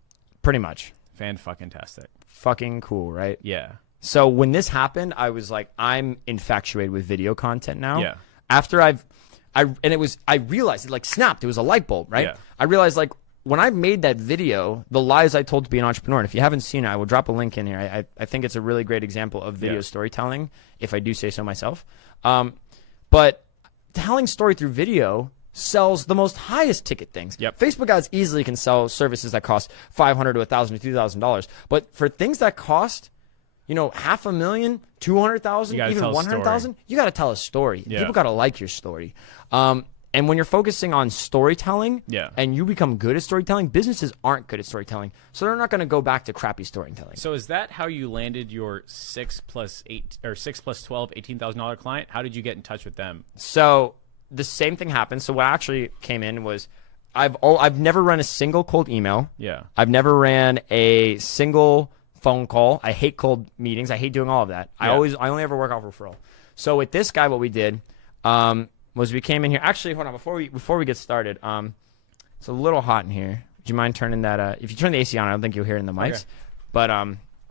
Pretty much. Fan-fucking-tastic. Fucking cool, right? Yeah. So when this happened, I was like, I'm infatuated with video content now. Yeah. After I realized it like snapped. It was a light bulb, right? Yeah. I realized like when I made that video, The Lies I Told to Be an Entrepreneur, and if you haven't seen it, I will drop a link in here. I think it's a really great example of video storytelling, if I do say so myself. But telling story through video sells the most highest ticket things. Yep. Facebook ads easily can sell services that cost $500 to $1,000 to $2,000. But for things that cost, $500,000, $200,000, even $100,000, you got to tell a story. Yeah. People got to like your story. And when you're focusing on storytelling and you become good at storytelling, businesses aren't good at storytelling. So they're not going to go back to crappy storytelling. So is that how you landed your 6 plus 12, $18,000 client? How did you get in touch with them? So the same thing happened. So what actually came in was I've never run a single cold email. Yeah. I've never ran a single phone call. I hate cold meetings. I hate doing all of that. Yeah. I only ever work off referral. So with this guy, what we did was we came in here. Actually, hold on, before we get started, it's a little hot in here. Would you mind turning that? If you turn the AC on, I don't think you'll hear it in the mics. Okay. But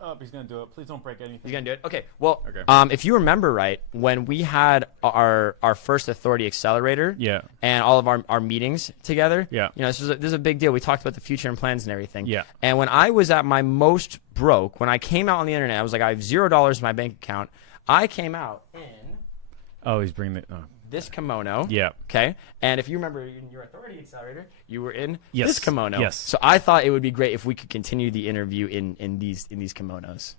Oh, he's gonna do it. Please don't break anything. he's gonna do it. Okay. Well, Okay. if you remember right, when we had our first Authority Accelerator, Yeah. and all of our meetings together, Yeah. this is a big deal. We talked about the future and plans and everything. Yeah. And when I was at my most broke, when I came out on the internet, I was like, I have $0 in my bank account. I came out in Oh, he's bringing the. Oh. this kimono. Yeah. Okay. And if you remember in your Authority Accelerator, you were in Yes. this kimono. Yes. So I thought it would be great if we could continue the interview in these kimonos.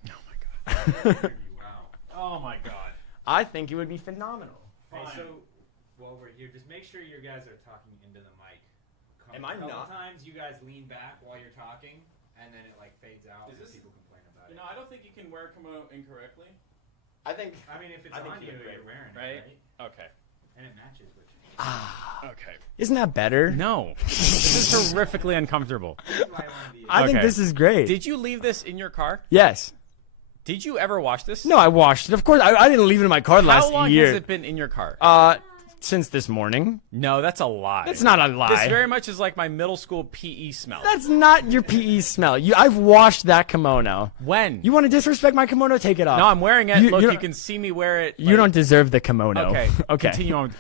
Oh my God. I think it would be phenomenal. Hey, so while we're here, just make sure you guys are talking into the mic. Am I not? Sometimes you guys lean back while you're talking, and then it fades out. Is and this- people complain about it? I don't think you can wear a kimono incorrectly. I think. I mean, if it's I think on you, you're good, you're wearing right? it, right? Okay. And it matches what you. Okay. Isn't that better? No. This is horrifically uncomfortable. That's why I want to be. I think Okay. this is great. Did you leave this in your car? Yes. Did you ever wash this? No, I washed it. Of course, I didn't leave it in my car How last long year. has it been in your car? Since this morning. No, that's a lie. It's not a lie. This very much is like my middle school PE smell. That's not your PE smell. I've washed that kimono. When? You want to disrespect my kimono? Take it off. No, I'm wearing it. You- Look, you you don't- can see me wear it. You don't deserve the kimono. Okay. Okay. Continue on.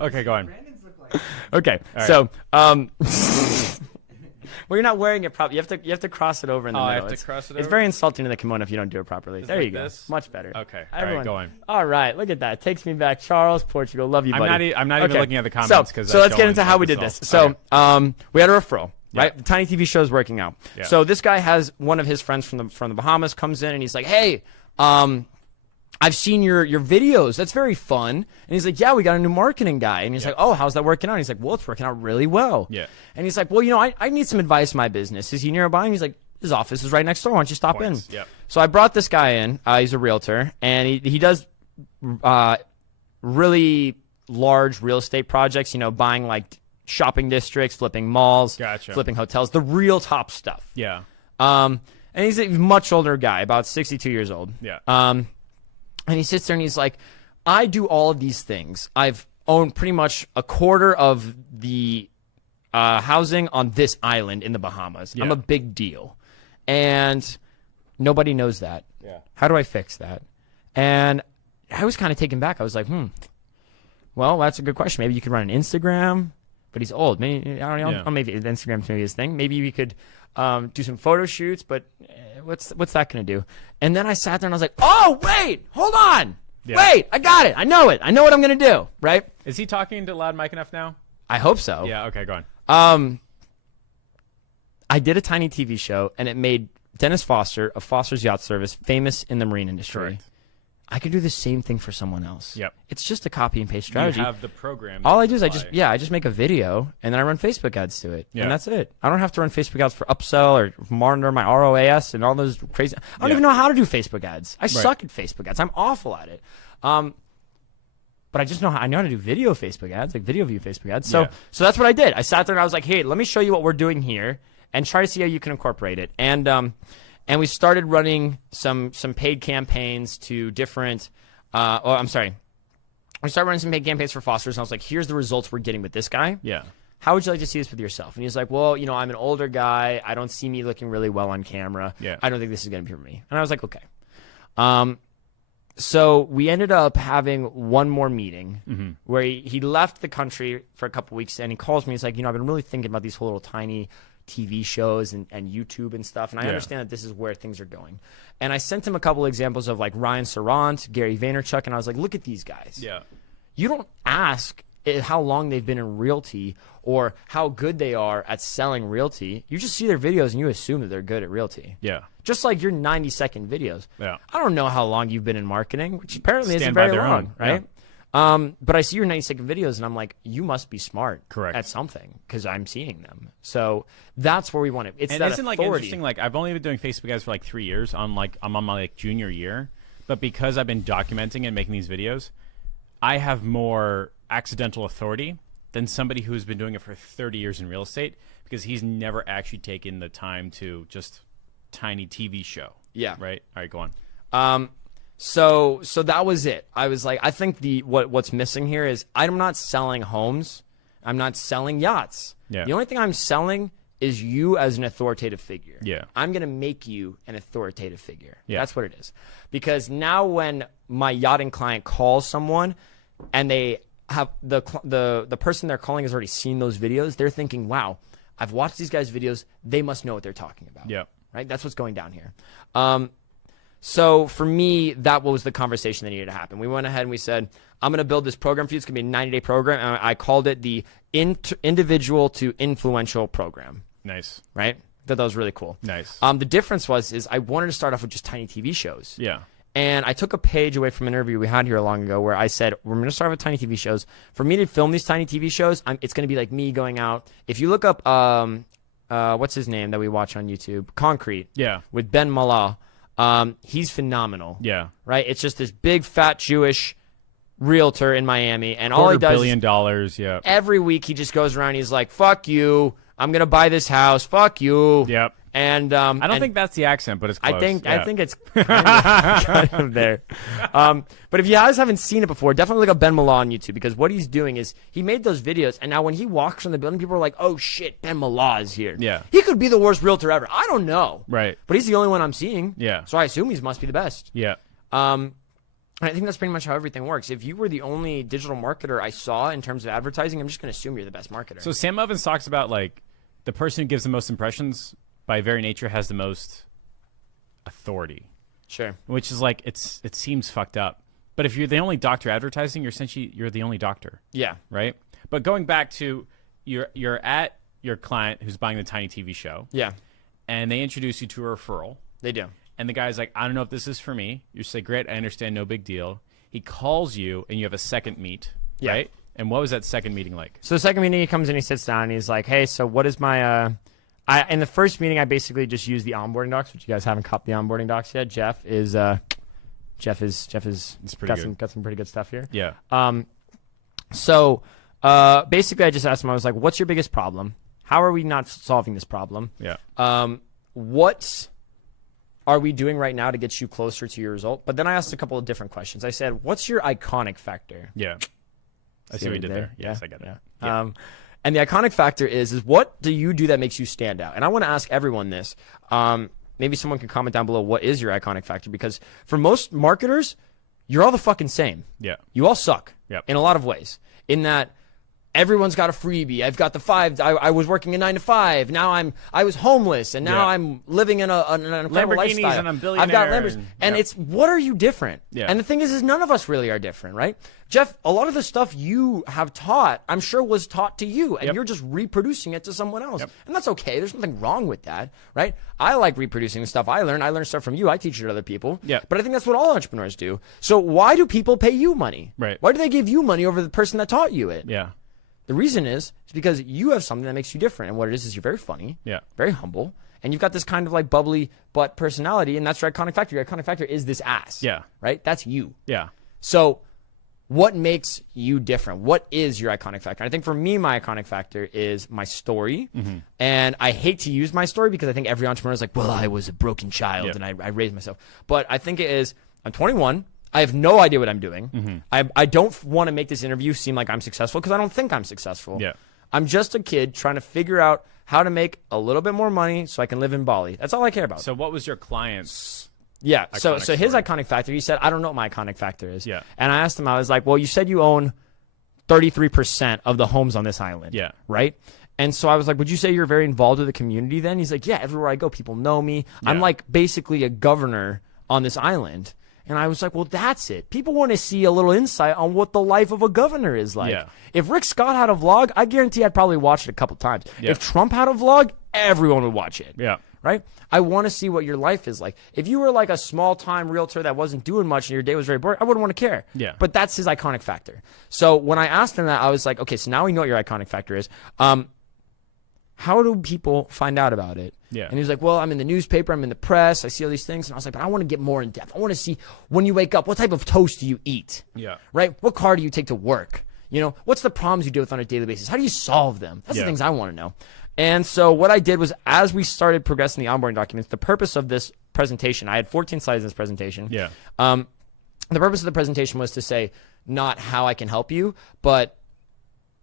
Okay, go on. Brandon's look like. Okay. right. So, well, you're not wearing it properly. You have to cross it over in the Oh, I middle. have to cross it It's over? very insulting to the kimono if you don't do it properly. There like you go. this? Much better. Okay. All Everyone. right, go on. All right. Look at that. Takes me back. Charles, Portugal. Love you, buddy. I'm not even Okay. looking at the comments because. So let's get into how we did this. So we had a referral, right? Yeah. The Tiny TV show is working out. Yeah. So this guy has one of his friends from the Bahamas comes in and he's like, hey, I've seen your videos. That's very fun. And he's like, yeah, we got a new marketing guy. And he's like, oh, how's that working out? And he's like, well, it's working out really well. Yeah. And he's like, well, I need some advice in my business. Is he nearby? And he's like, his office is right next door. Why don't you stop in? Yep. So I brought this guy in. He's a realtor, and he does really large real estate projects, buying like shopping districts, flipping malls, Gotcha. flipping hotels, the real top stuff. Yeah. And he's a much older guy, about 62 years old. Yeah. And he sits there and he's like, I do all of these things. I've owned pretty much a quarter of the housing on this island in the Bahamas. I'm Yeah. a big deal. And nobody knows that. Yeah. How do I fix that? And I was kind of taken back. I was like, well, that's a good question. Maybe you could run an Instagram. But he's old. Maybe, I don't know. Yeah. Maybe Instagram's maybe his thing. Maybe we could do some photo shoots. But what's that going to do? And then I sat there and I was like, oh, wait, hold on. Yeah. Wait, I got it. I know it. I know what I'm going to do. Right? Is he talking to loud mic enough now? I hope so. Yeah. Okay, go on. I did a tiny TV show, and it made Dennis Foster of Foster's Yacht Service famous in the marine industry. Correct. I could do the same thing for someone else. Yep. It's just a copy and paste strategy. You have the program. All that I do is apply. I just make a video and then I run Facebook ads to it. Yeah. And that's it. I don't have to run Facebook ads for upsell or monitor my ROAS and all those crazy. I don't Yeah. even know how to do Facebook ads. I suck at Facebook ads. I'm awful at it. But I just know I know how to do video Facebook ads, like video view Facebook ads. So Yeah. so that's what I did. I sat there and I was like, hey, let me show you what we're doing here and try to see how you can incorporate it. And we started running some paid campaigns to different. We started running some paid campaigns for Foster's, and I was like, here's the results we're getting with this guy. Yeah. How would you like to see this with yourself? And he's like, well, I'm an older guy. I don't see me looking really well on camera. Yeah. I don't think this is going to be for me. And I was like, okay. So we ended up having one more meeting where he left the country for a couple weeks, and he calls me. He's like, I've been really thinking about these whole little tiny TV shows and YouTube and stuff, and I understand that this is where things are going. And I sent him a couple examples of like Ryan Serrant, Gary Vaynerchuk, and I was like, look at these guys. Yeah. You don't ask how long they've been in realty or how good they are at selling realty. You just see their videos and you assume that they're good at realty. Yeah. Just like your 90-second videos. Yeah. I don't know how long you've been in marketing, which apparently isn't Stand by very their long, own. right? But I see your 90-second videos and I'm like, you must be smart Correct. at something because I'm seeing them. So that's where we want it. It's And that isn't like authority. interesting? Like I've only been doing Facebook ads for like 3 years. I'm on my like junior year, but because I've been documenting and making these videos, I have more accidental authority than somebody who's been doing it for 30 years in real estate because he's never actually taken the time to just tiny TV show. Yeah. Right. All right. Go on. So that was it. I was like, I think what's missing here is I'm not selling homes. I'm not selling yachts. Yeah. The only thing I'm selling is you as an authoritative figure. Yeah. I'm going to make you an authoritative figure. Yeah. That's what it is. Because now when my yachting client calls someone and they have the person they're calling has already seen those videos, they're thinking, wow, I've watched these guys' videos. They must know what they're talking about. Yeah. Right? That's what's going down here. So for me, that was the conversation that needed to happen. We went ahead and we said, I'm going to build this program for you. It's going to be a 90-day program. And I called it the individual to influential program. Nice. Right? That was really cool. Nice. The difference is I wanted to start off with just tiny TV shows. Yeah. And I took a page away from an interview we had here long ago where I said, we're going to start with tiny TV shows. For me to film these tiny TV shows, it's going to be like me going out. If you look up, what's his name that we watch on YouTube? Concrete. Yeah. With Ben Mallah. He's phenomenal. Yeah. Right? It's just this big, fat Jewish realtor in Miami. And all he does $250 million. Yeah. every week he just goes around. He's like, fuck you. I'm going to buy this house. Fuck you. Yep. And I don't think that's the accent, but it's close. I think Yeah. it's kind of there. But if you guys haven't seen it before, definitely look up Ben Mallah on YouTube because what he's doing is he made those videos, and now when he walks in the building, people are like, "Oh shit, Ben Mallah is here." Yeah. he could be the worst realtor ever. I don't know. Right. But he's the only one I'm seeing. Yeah. So I assume he must be the best. Yeah. And I think that's pretty much how everything works. If you were the only digital marketer I saw in terms of advertising, I'm just going to assume you're the best marketer. So Sam Evans talks about like the person who gives the most impressions by very nature has the most authority, sure. which is like it seems fucked up. But if you're the only doctor advertising, you're the only doctor, Yeah. right? But going back to you're at your client who's buying the tiny TV show, Yeah. and they introduce you to a referral, They do. and the guy's like, I don't know if this is for me. You say, great, I understand, no big deal. He calls you, and you have a second meet, Yeah. right? And what was that second meeting like? So the second meeting, he comes in, he sits down, and he's like, "Hey, so what is my?" In the first meeting, I basically just used the onboarding docs, which you guys haven't copied the onboarding docs yet. Jeff is It's pretty good. got some pretty good stuff here. Yeah. So basically, I just asked him. I was like, "What's your biggest problem? How are we not solving this problem? Yeah. What are we doing right now to get you closer to your result?" But then I asked a couple of different questions. I said, "What's your iconic factor?" Yeah. I see what you did there. Yes, I get it. Yeah. And the iconic factor is what do you do that makes you stand out? And I want to ask everyone this. Maybe someone can comment down below what is your iconic factor, because for most marketers, you're all the fucking same. Yeah. You all suck Yep. in a lot of ways. In that everyone's got a freebie. I've got the 5. I was working a 9 to 5. Now I was homeless, and now Yeah. I'm living in an incredible Lamborghinis lifestyle. and I'm I've got billionaire Lamborghinis, and yep. it's what are you different? Yeah. And the thing is none of us really are different, right? Jeff, a lot of the stuff you have taught, I'm sure was taught to you, and Yep. you're just reproducing it to someone else, Yep. and that's okay. There's nothing wrong with that, right? I like reproducing the stuff I learn. I learn stuff from you. I teach it to other people. Yeah. But I think that's what all entrepreneurs do. So why do people pay you money? Right. Why do they give you money over the person that taught you it? Yeah. The reason is because you have something that makes you different. And what it is you're very funny, Yeah. very humble, and you've got this kind of like bubbly butt personality, and that's your iconic factor. Your iconic factor is this ass. Yeah. Right? That's you. Yeah. So what makes you different? What is your iconic factor? I think for me, my iconic factor is my story. Mm-hmm. And I hate to use my story because I think every entrepreneur is like, well, I was a broken child Yeah. and I raised myself. But I think it is, I'm 21. I have no idea what I'm doing. Mm-hmm. I don't want to make this interview seem like I'm successful because I don't think I'm successful. Yeah. I'm just a kid trying to figure out how to make a little bit more money so I can live in Bali. That's all I care about. So what was your client's? Yeah. So Iconic his story. iconic factor, he said, I don't know what my iconic factor is. Yeah. And I asked him, I was like, well, you said you own 33% of the homes on this island. Yeah. Right? And so I was like, would you say you're very involved with the community then? He's like, yeah, everywhere I go, people know me. I'm Yeah. like basically a governor on this island. And I was like, well, that's it. People want to see a little insight on what the life of a governor is like. Yeah. If Rick Scott had a vlog, I guarantee I'd probably watch it a couple times. Yeah. If Trump had a vlog, everyone would watch it. Yeah. Right? I want to see what your life is like. If you were like a small-time realtor that wasn't doing much and your day was very boring, I wouldn't want to care. Yeah. But that's his iconic factor. So when I asked him that, I was like, okay, so now we know what your iconic factor is. How do people find out about it? Yeah. And he was like, well, I'm in the newspaper, I'm in the press, I see all these things. And I was like, but I want to get more in depth. I want to see when you wake up, what type of toast do you eat? Yeah. Right? What car do you take to work? You know, what's the problems you deal with on a daily basis? How do you solve them? That's the things I want to know. And so what I did was, as we started progressing the onboarding documents, the purpose of this presentation, I had 14 slides in this presentation. Yeah. The purpose of the presentation was to say, not how I can help you, but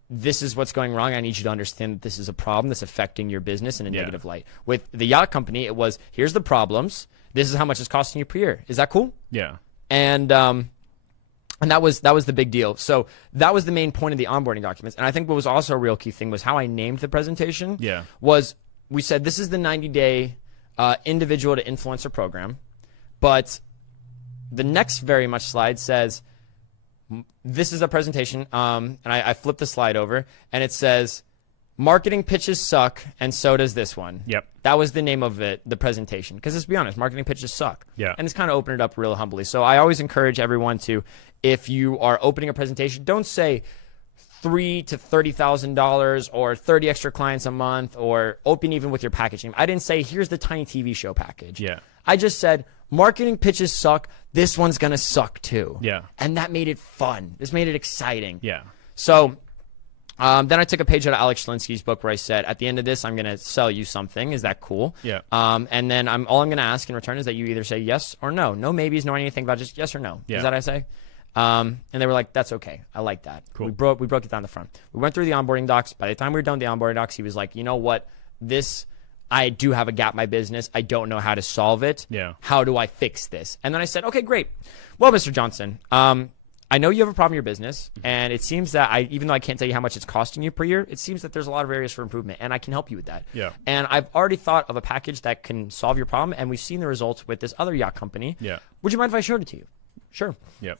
this is what's going wrong. I need you to understand that this is a problem that's affecting your business in a negative light. With the yacht company, it was, here's the problems. This is how much it's costing you per year. Is that cool? Yeah. And that was the big deal. So that was the main point of the onboarding documents. And I think what was also a real key thing was how I named the presentation. Yeah. Was we said this is the 90-day individual to influencer program, but the next very much slide says this is a presentation, and I flipped the slide over, and it says marketing pitches suck, and so does this one. Yep. That was the name of it, the presentation. Because let's be honest, marketing pitches suck. Yeah. And it's kind of opened it up real humbly. So I always encourage everyone to, if you are opening a presentation, don't say $3,000 to $30,000 or 30 extra clients a month, or open even with your packaging. I didn't say here's the Tiny TV show package. Yeah. I just said marketing pitches suck. This one's gonna suck too. Yeah. And that made it fun. This made it exciting. Yeah. So then I took a page out of Alex Shlinsky's book where I said, at the end of this, I'm going to sell you something. Is that cool? Yeah. And then all I'm going to ask in return is that you either say yes or no. No maybes, no anything about, just yes or no. Yeah. Is that what I say? And they were like, that's okay. I like that. Cool. We broke it down the front. We went through the onboarding docs. By the time we were done with the onboarding docs, he was like, you know what? I do have a gap in my business. I don't know how to solve it. Yeah. How do I fix this? And then I said, okay, great. Well, Mr. Johnson, I know you have a problem in your business, and it seems that even though I can't tell you how much it's costing you per year, it seems that there's a lot of areas for improvement, and I can help you with that. Yeah. And I've already thought of a package that can solve your problem, and we've seen the results with this other yacht company. Yeah. Would you mind if I showed it to you? Sure. Yep.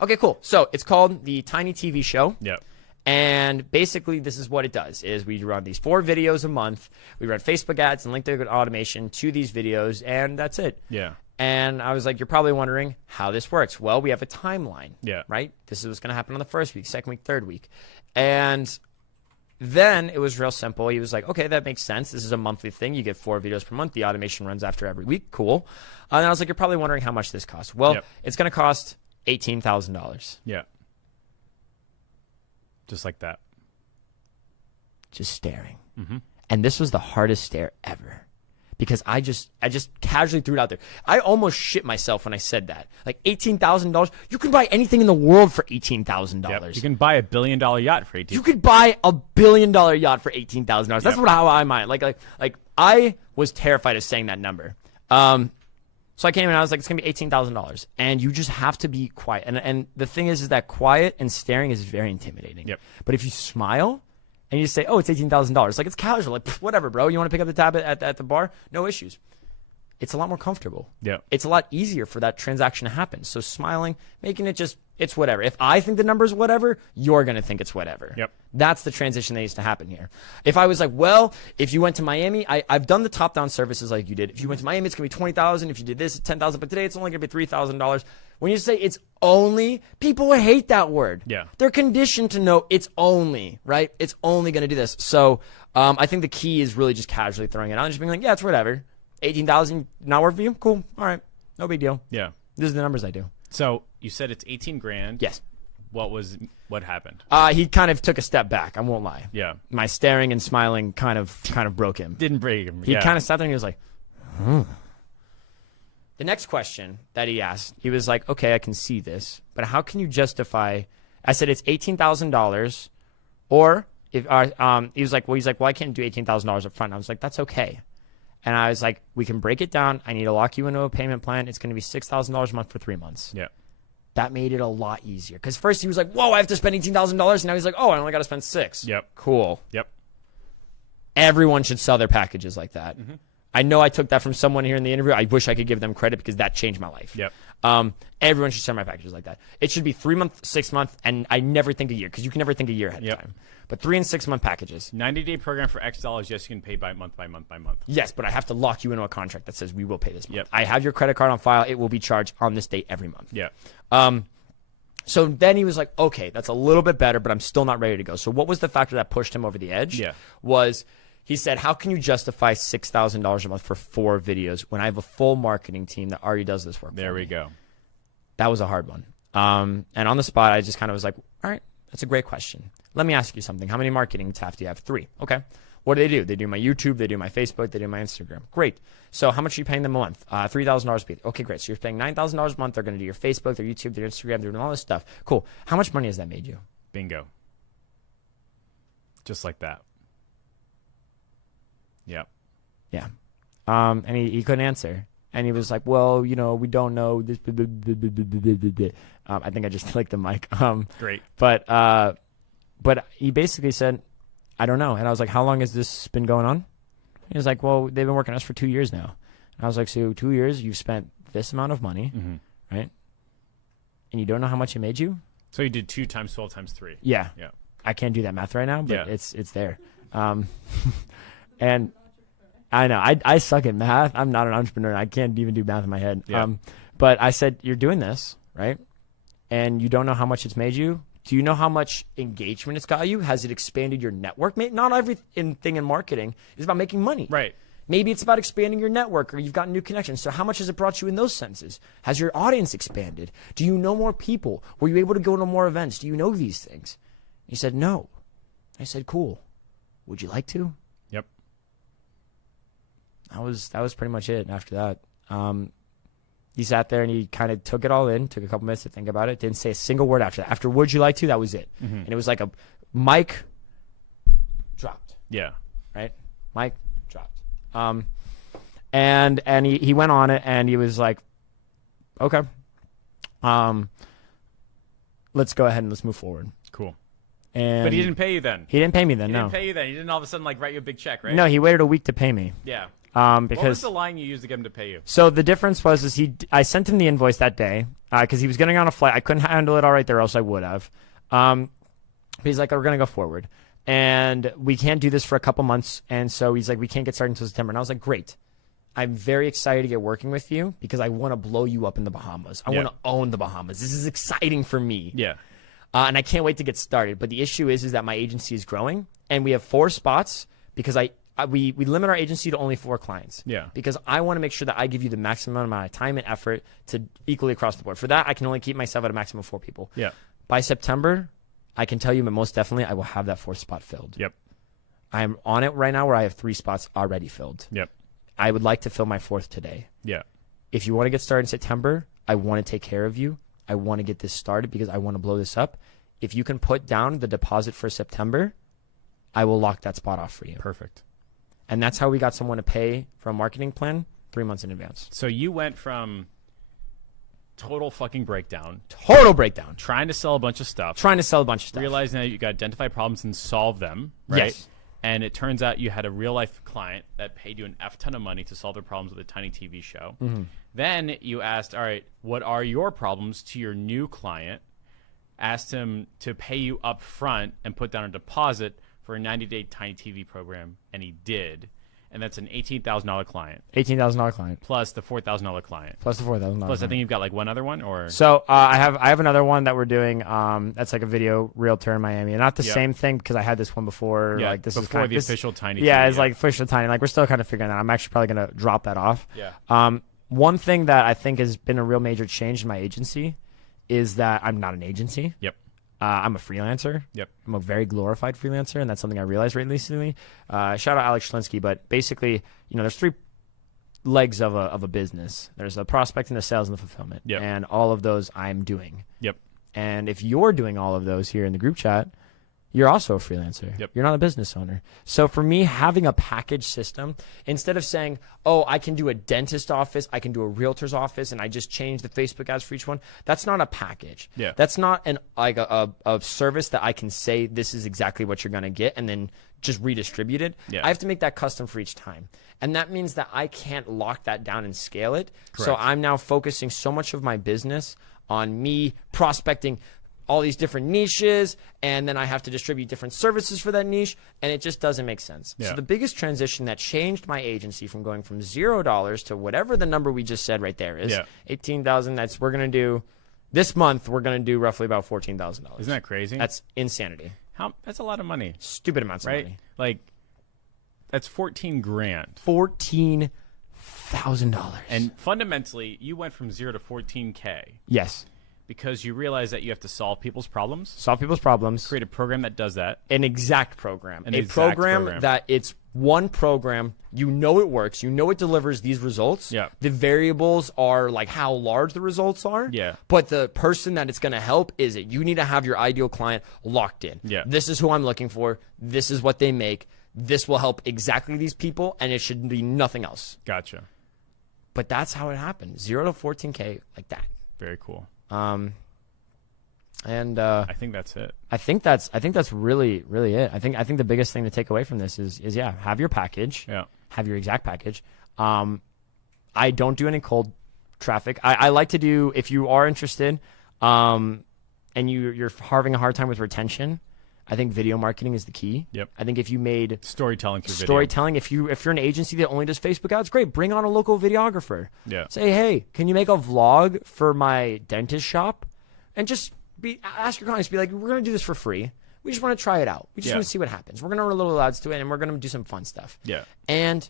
Okay, cool. So it's called the Tiny TV Show. Yep. And basically, this is what it does: is we run these 4 videos a month. We run Facebook ads and LinkedIn automation to these videos, and that's it. Yeah. And I was like, you're probably wondering how this works. Well, we have a timeline. Yeah. Right? This is what's going to happen on the first week, second week, third week. And then it was real simple. He was like, okay, that makes sense. This is a monthly thing. You get 4 videos per month. The automation runs after every week. Cool. And I was like, you're probably wondering how much this costs. Well, It's going to cost $18,000. Yeah. Just like that. Just staring. Mm-hmm. And this was the hardest stare ever. Because I just casually threw it out there. I almost shit myself when I said that. Like $18,000. You can buy anything in the world for $18,000. Yep. You can buy a $1 billion yacht for $18,000. You could buy a $1 billion yacht for $18,000. That's how I mind. Like I was terrified of saying that number. So I came in and I was like, it's gonna be $18,000, and you just have to be quiet. And the thing is that quiet and staring is very intimidating. Yep. But if you smile and you say, oh, it's $18,000, like it's casual, like whatever, bro. You want to pick up the tab at the bar? No issues. It's a lot more comfortable. Yeah. It's a lot easier for that transaction to happen. So smiling, making it just, it's whatever. If I think the number's whatever, you're going to think it's whatever. Yep. That's the transition that needs to happen here. If I was like, well, if you went to Miami, I've done the top-down services like you did. If you went to Miami, it's going to be $20,000. If you did this, it's $10,000. But today, it's only going to be $3,000. When you say it's only, people hate that word. Yeah. They're conditioned to know it's only, right? It's only going to do this. So I think the key is really just casually throwing it out and just being like, yeah, it's whatever. 18,000 not worth for you? Cool. All right. No big deal. Yeah. These are the numbers I do. So you said it's 18 grand. Yes. What happened? He kind of took a step back. I won't lie. Yeah. My staring and smiling kind of broke him. Didn't break him. He kind of sat there and he was like, The next question that he asked, he was like, okay, I can see this, but how can you justify? I said it's $18,000, or if he was like, well, I can't do $18,000 up front. I was like, that's okay. And I was like, we can break it down. I need to lock you into a payment plan. It's going to be $6,000 a month for 3 months. Yeah. That made it a lot easier. Because first he was like, whoa, I have to spend $18,000. And now he's like, oh, I only got to spend $6,000. Yep. Cool. Yep. Everyone should sell their packages like that. Mm-hmm. I know I took that from someone here in the interview. I wish I could give them credit because that changed my life. Yep. Everyone should send my packages like that. It should be 3 month, 6 month, and I never think a year because you can never think a year ahead of time. But 3 and 6 month packages. 90-day program for X dollars. Yes, you can pay by month by month by month. Yes, but I have to lock you into a contract that says we will pay this month. Yep. I have your credit card on file. It will be charged on this date every month. Yeah. So then he was like, okay, that's a little bit better, but I'm still not ready to go. So what was the factor that pushed him over the edge? Yeah. Was he said, how can you justify $6,000 a month for 4 videos when I have a full marketing team that already does this work? There we go. That was a hard one. And on the spot, I just kind of was like, all right, that's a great question. Let me ask you something. How many marketing staff do you have? 3. Okay. What do? They do my YouTube, they do my Facebook, they do my Instagram. Great. So how much are you paying them a month? $3,000 a piece. Okay, great. So you're paying $9,000 a month. They're going to do your Facebook, their YouTube, their Instagram, they're doing all this stuff. Cool. How much money has that made you? Bingo. Just like that. Yep. Yeah. And he couldn't answer. And he was like, well, we don't know this. I think I just clicked the mic. Great. But he basically said, I don't know. And I was like, how long has this been going on? He was like, well, they've been working on us for 2 years now. And I was like, so 2 years, you've spent this amount of money, right? And you don't know how much it made you? So you did 2 times 12 times 3. Yeah. Yeah. I can't do that math right now, but Yeah. it's there. And I know I suck at math. I'm not an entrepreneur. I can't even do math in my head. Yeah. But I said, you're doing this, right? And you don't know how much it's made you. Do you know how much engagement it's got you? Has it expanded your network? Not everything in marketing is about making money. Right. Maybe it's about expanding your network or you've got new connections. So how much has it brought you in those senses? Has your audience expanded? Do you know more people? Were you able to go to more events? Do you know these things? He said, no. I said, cool. Would you like to? Yep. That was pretty much it after that. He sat there and he kind of took it all in, took a couple minutes to think about it, didn't say a single word after that. After would you like to, that was it. And it was like a mic dropped, Yeah. right? Mic dropped. And he went on it and he was like, okay, let's go ahead and let's move forward. Cool. And But he didn't pay you then. He didn't pay me then, He no. didn't pay you then. He didn't all of a sudden write you a big check, right? No, he waited a week to pay me. Yeah. What was Because the line you used to get him to pay you? so the difference was I sent him the invoice that day because he was getting on a flight. I couldn't handle it all right there, else I would have. He's like, we're gonna go forward, and we can't do this for a couple months. And so he's like, we can't get started until September. And I was like, great. I'm very excited to get working with you because I want to blow you up in the Bahamas. I want to own the Bahamas. This is exciting for me. Yeah. And I can't wait to get started. But the issue is that my agency is growing, and we have 4 spots because we limit our agency to only 4 clients. Yeah. Because I want to make sure that I give you the maximum amount of time and effort to equally across the board. For that, I can only keep myself at a maximum of 4 people. Yeah. By September, I can tell you, but most definitely, I will have that 4th spot filled. Yep. I'm on it right now where I have 3 spots already filled. Yep. I would like to fill my 4th today. Yeah. If you want to get started in September, I want to take care of you. I want to get this started because I want to blow this up. If you can put down the deposit for September, I will lock that spot off for you. Perfect. And that's how we got someone to pay for a marketing plan 3 months in advance. So you went from total fucking breakdown, Total breakdown. trying to sell a bunch of stuff, Trying to sell a bunch of stuff. realizing that you got to identify problems and solve them, right? Yes. And it turns out you had a real life client that paid you an F ton of money to solve their problems with a tiny TV show. Then you asked, all right, what are your problems to your new client? Asked him to pay you up front and put down a deposit for a 90-day tiny TV program, and he did. And that's an $18,000 client $18,000 client plus the $4,000 client. plus the $4,000. Plus, I think you've got like one other one, or So I have another one that we're doing. That's like a video realtor in Miami, and not the Yeah. same thing because I had this one before. yeah, Like this is before kind the of, this, official tiny. Yeah, TV, it's like official tiny. Like we're still kind of figuring that out. I'm actually probably gonna drop that off. yeah, One thing that I think has been a real major change in my agency is that I'm not an agency. yep, I'm a freelancer. yep, I'm a very glorified freelancer, and that's something I realized recently. Shout out Alex Schlinsky, but basically, there's 3 legs of a business. There's the prospecting, the sales, and the fulfillment. Yep. And all of those I'm doing. yep. And if you're doing all of those here in the group chat, you're also a freelancer. Yep. You're not a business owner. So for me, having a package system, instead of saying, oh, I can do a dentist office, I can do a realtor's office, and I just change the Facebook ads for each one, that's not a package. Yeah. That's not a service that I can say this is exactly what you're going to get and then just redistribute it. Yeah. I have to make that custom for each time. And that means that I can't lock that down and scale it. So Correct. I'm now focusing so much of my business on me prospecting all these different niches, and then I have to distribute different services for that niche, and it just doesn't make sense. Yeah. So the biggest transition that changed my agency from going from $0 to whatever the number we just said right there is, Yeah. 18,000. That's we're gonna do this month. We're gonna do roughly about $14,000. Isn't that crazy? That's insanity. That's a lot of money, Stupid amounts of right? money. Like, that's 14 grand. $14,000. And fundamentally, you went from 0 to 14K yes, because you realize that you have to solve people's problems, solve people's problems. create a program that does that. An exact program. An A exact program that it's one program. You know it works. You know it delivers these results. Yeah. The variables are like how large the results are. Yeah. But the person that it's going to help is it. You need to have your ideal client locked in. Yeah. This is who I'm looking for. This is what they make. This will help exactly these people, and it should be nothing else. Gotcha. But that's how it happened. 0 to 14K like that. Very cool. And I think that's it. I think that's really it. I think the biggest thing to take away from this is yeah, have your package. Yeah. Have your exact package. I don't do any cold traffic. I like to do, if you are interested, and you're having a hard time with retention, I think video marketing is the key. Yep. I think if you made Storytelling through video. storytelling, if you're an agency that only does Facebook ads, great. Bring on a local videographer. Yeah. Say, hey, can you make a vlog for my dentist shop? And just ask your clients, be like, we're going to do this for free. We just want to try it out. We just Yeah. want to see what happens. We're going to run little ads to it, and we're going to do some fun stuff. Yeah. And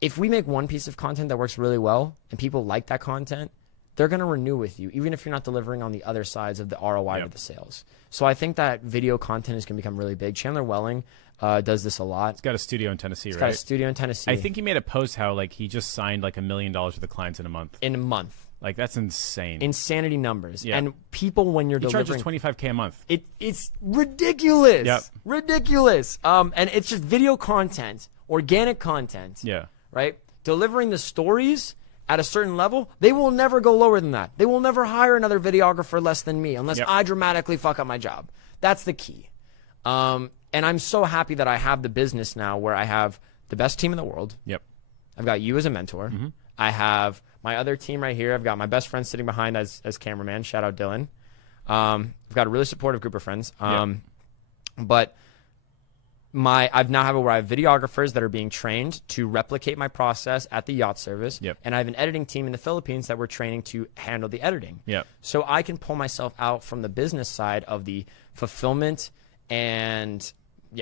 if we make one piece of content that works really well and people like that content, they're going to renew with you, even if you're not delivering on the other sides of the ROI Yep. of the sales. So I think that video content is going to become really big. Chandler Welling does this a lot. He's got a studio in Tennessee, He's right? got a studio in Tennessee. I think he made a post how like he just signed like $1 million with the clients in a month. in a month. Like that's insane. Insanity numbers. Yeah. And people, when you're he charges delivering, $25K a month. it's ridiculous. Yep. Ridiculous. And it's just video content, organic content. Yeah. Right? Delivering the stories at a certain level, they will never go lower than that. They will never hire another videographer less than me unless Yep. I dramatically fuck up my job. That's the key. And I'm so happy that I have the business now where I have the best team in the world. Yep. I've got you as a mentor. Mm-hmm. I have my other team right here. I've got my best friend sitting behind as cameraman. Shout out Dylan. I've got a really supportive group of friends. But I've now have it where I have videographers that are being trained to replicate my process at the yacht service. Yep. And I have an editing team in the Philippines that we're training to handle the editing. Yep. So I can pull myself out from the business side of the fulfillment and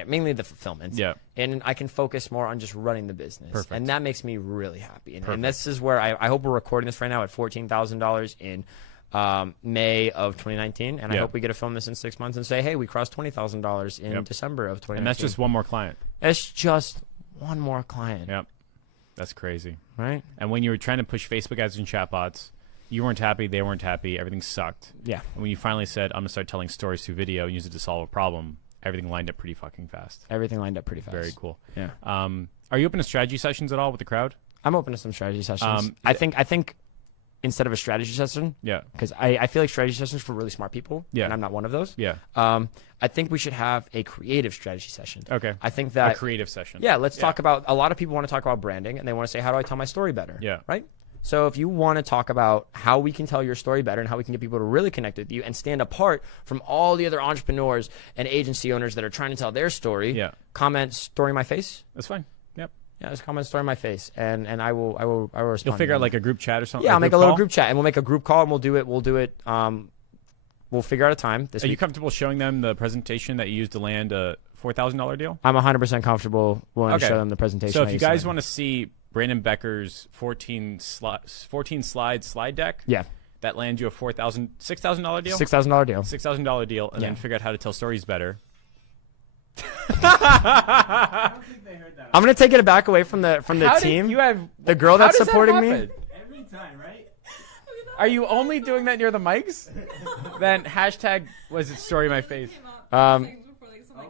mainly the fulfillment. Yeah. And I can focus more on just running the business. Perfect. And that makes me really happy. And Perfect. this is where I hope we're recording this right now at $14,000 in May of 2019. And I Yeah. hope we get to film this in 6 months and say, hey, we crossed $20,000 in Yep. December of 2019. And that's just one more client. It's just one more client. Yep. That's crazy. Right? And when you were trying to push Facebook ads and chatbots, you weren't happy, they weren't happy, everything sucked. Yeah. And when you finally said, I'm going to start telling stories through video and use it to solve a problem, everything lined up pretty fucking fast. Everything lined up pretty fast. Very cool. Yeah. Are you open to strategy sessions at all with the crowd? I'm open to some strategy sessions. I think instead of a strategy session, Yeah. because I feel like strategy sessions for really smart people, Yeah. and I'm not one of those. Yeah. I think we should have a creative strategy session. Okay. I think A that creative session. yeah, let's talk about. A lot of people want to talk about branding, and they want to say, how do I tell my story better? Yeah. Right. So if you want to talk about how we can tell your story better and how we can get people to really connect with you and stand apart from all the other entrepreneurs and agency owners that are trying to tell their story, Yeah. comment story in my face. That's fine. Yep. Yeah, just comment story in my face, and I will respond. You'll figure to out them. like a group chat or something. Yeah, I'll make a little call? group chat, and we'll make a group call, and we'll do it. We'll figure out a time this Are you week. comfortable showing them the presentation that you used to land a $4,000 deal? I'm 100% comfortable willing Okay. to show them the presentation. So if I you used to guys make. want to see Brandon Becker's 14 slide deck, yeah, that lands you a $6,000 deal? $6,000 deal. $6,000 deal, and Yeah. then figure out how to tell stories better. I don't think they heard that. I'm gonna take it back away from the How team. did you have The girl how that's does that supporting me? happen? Every time, right? Are you only doing that near the mics? Then hashtag was it story in my face? Um,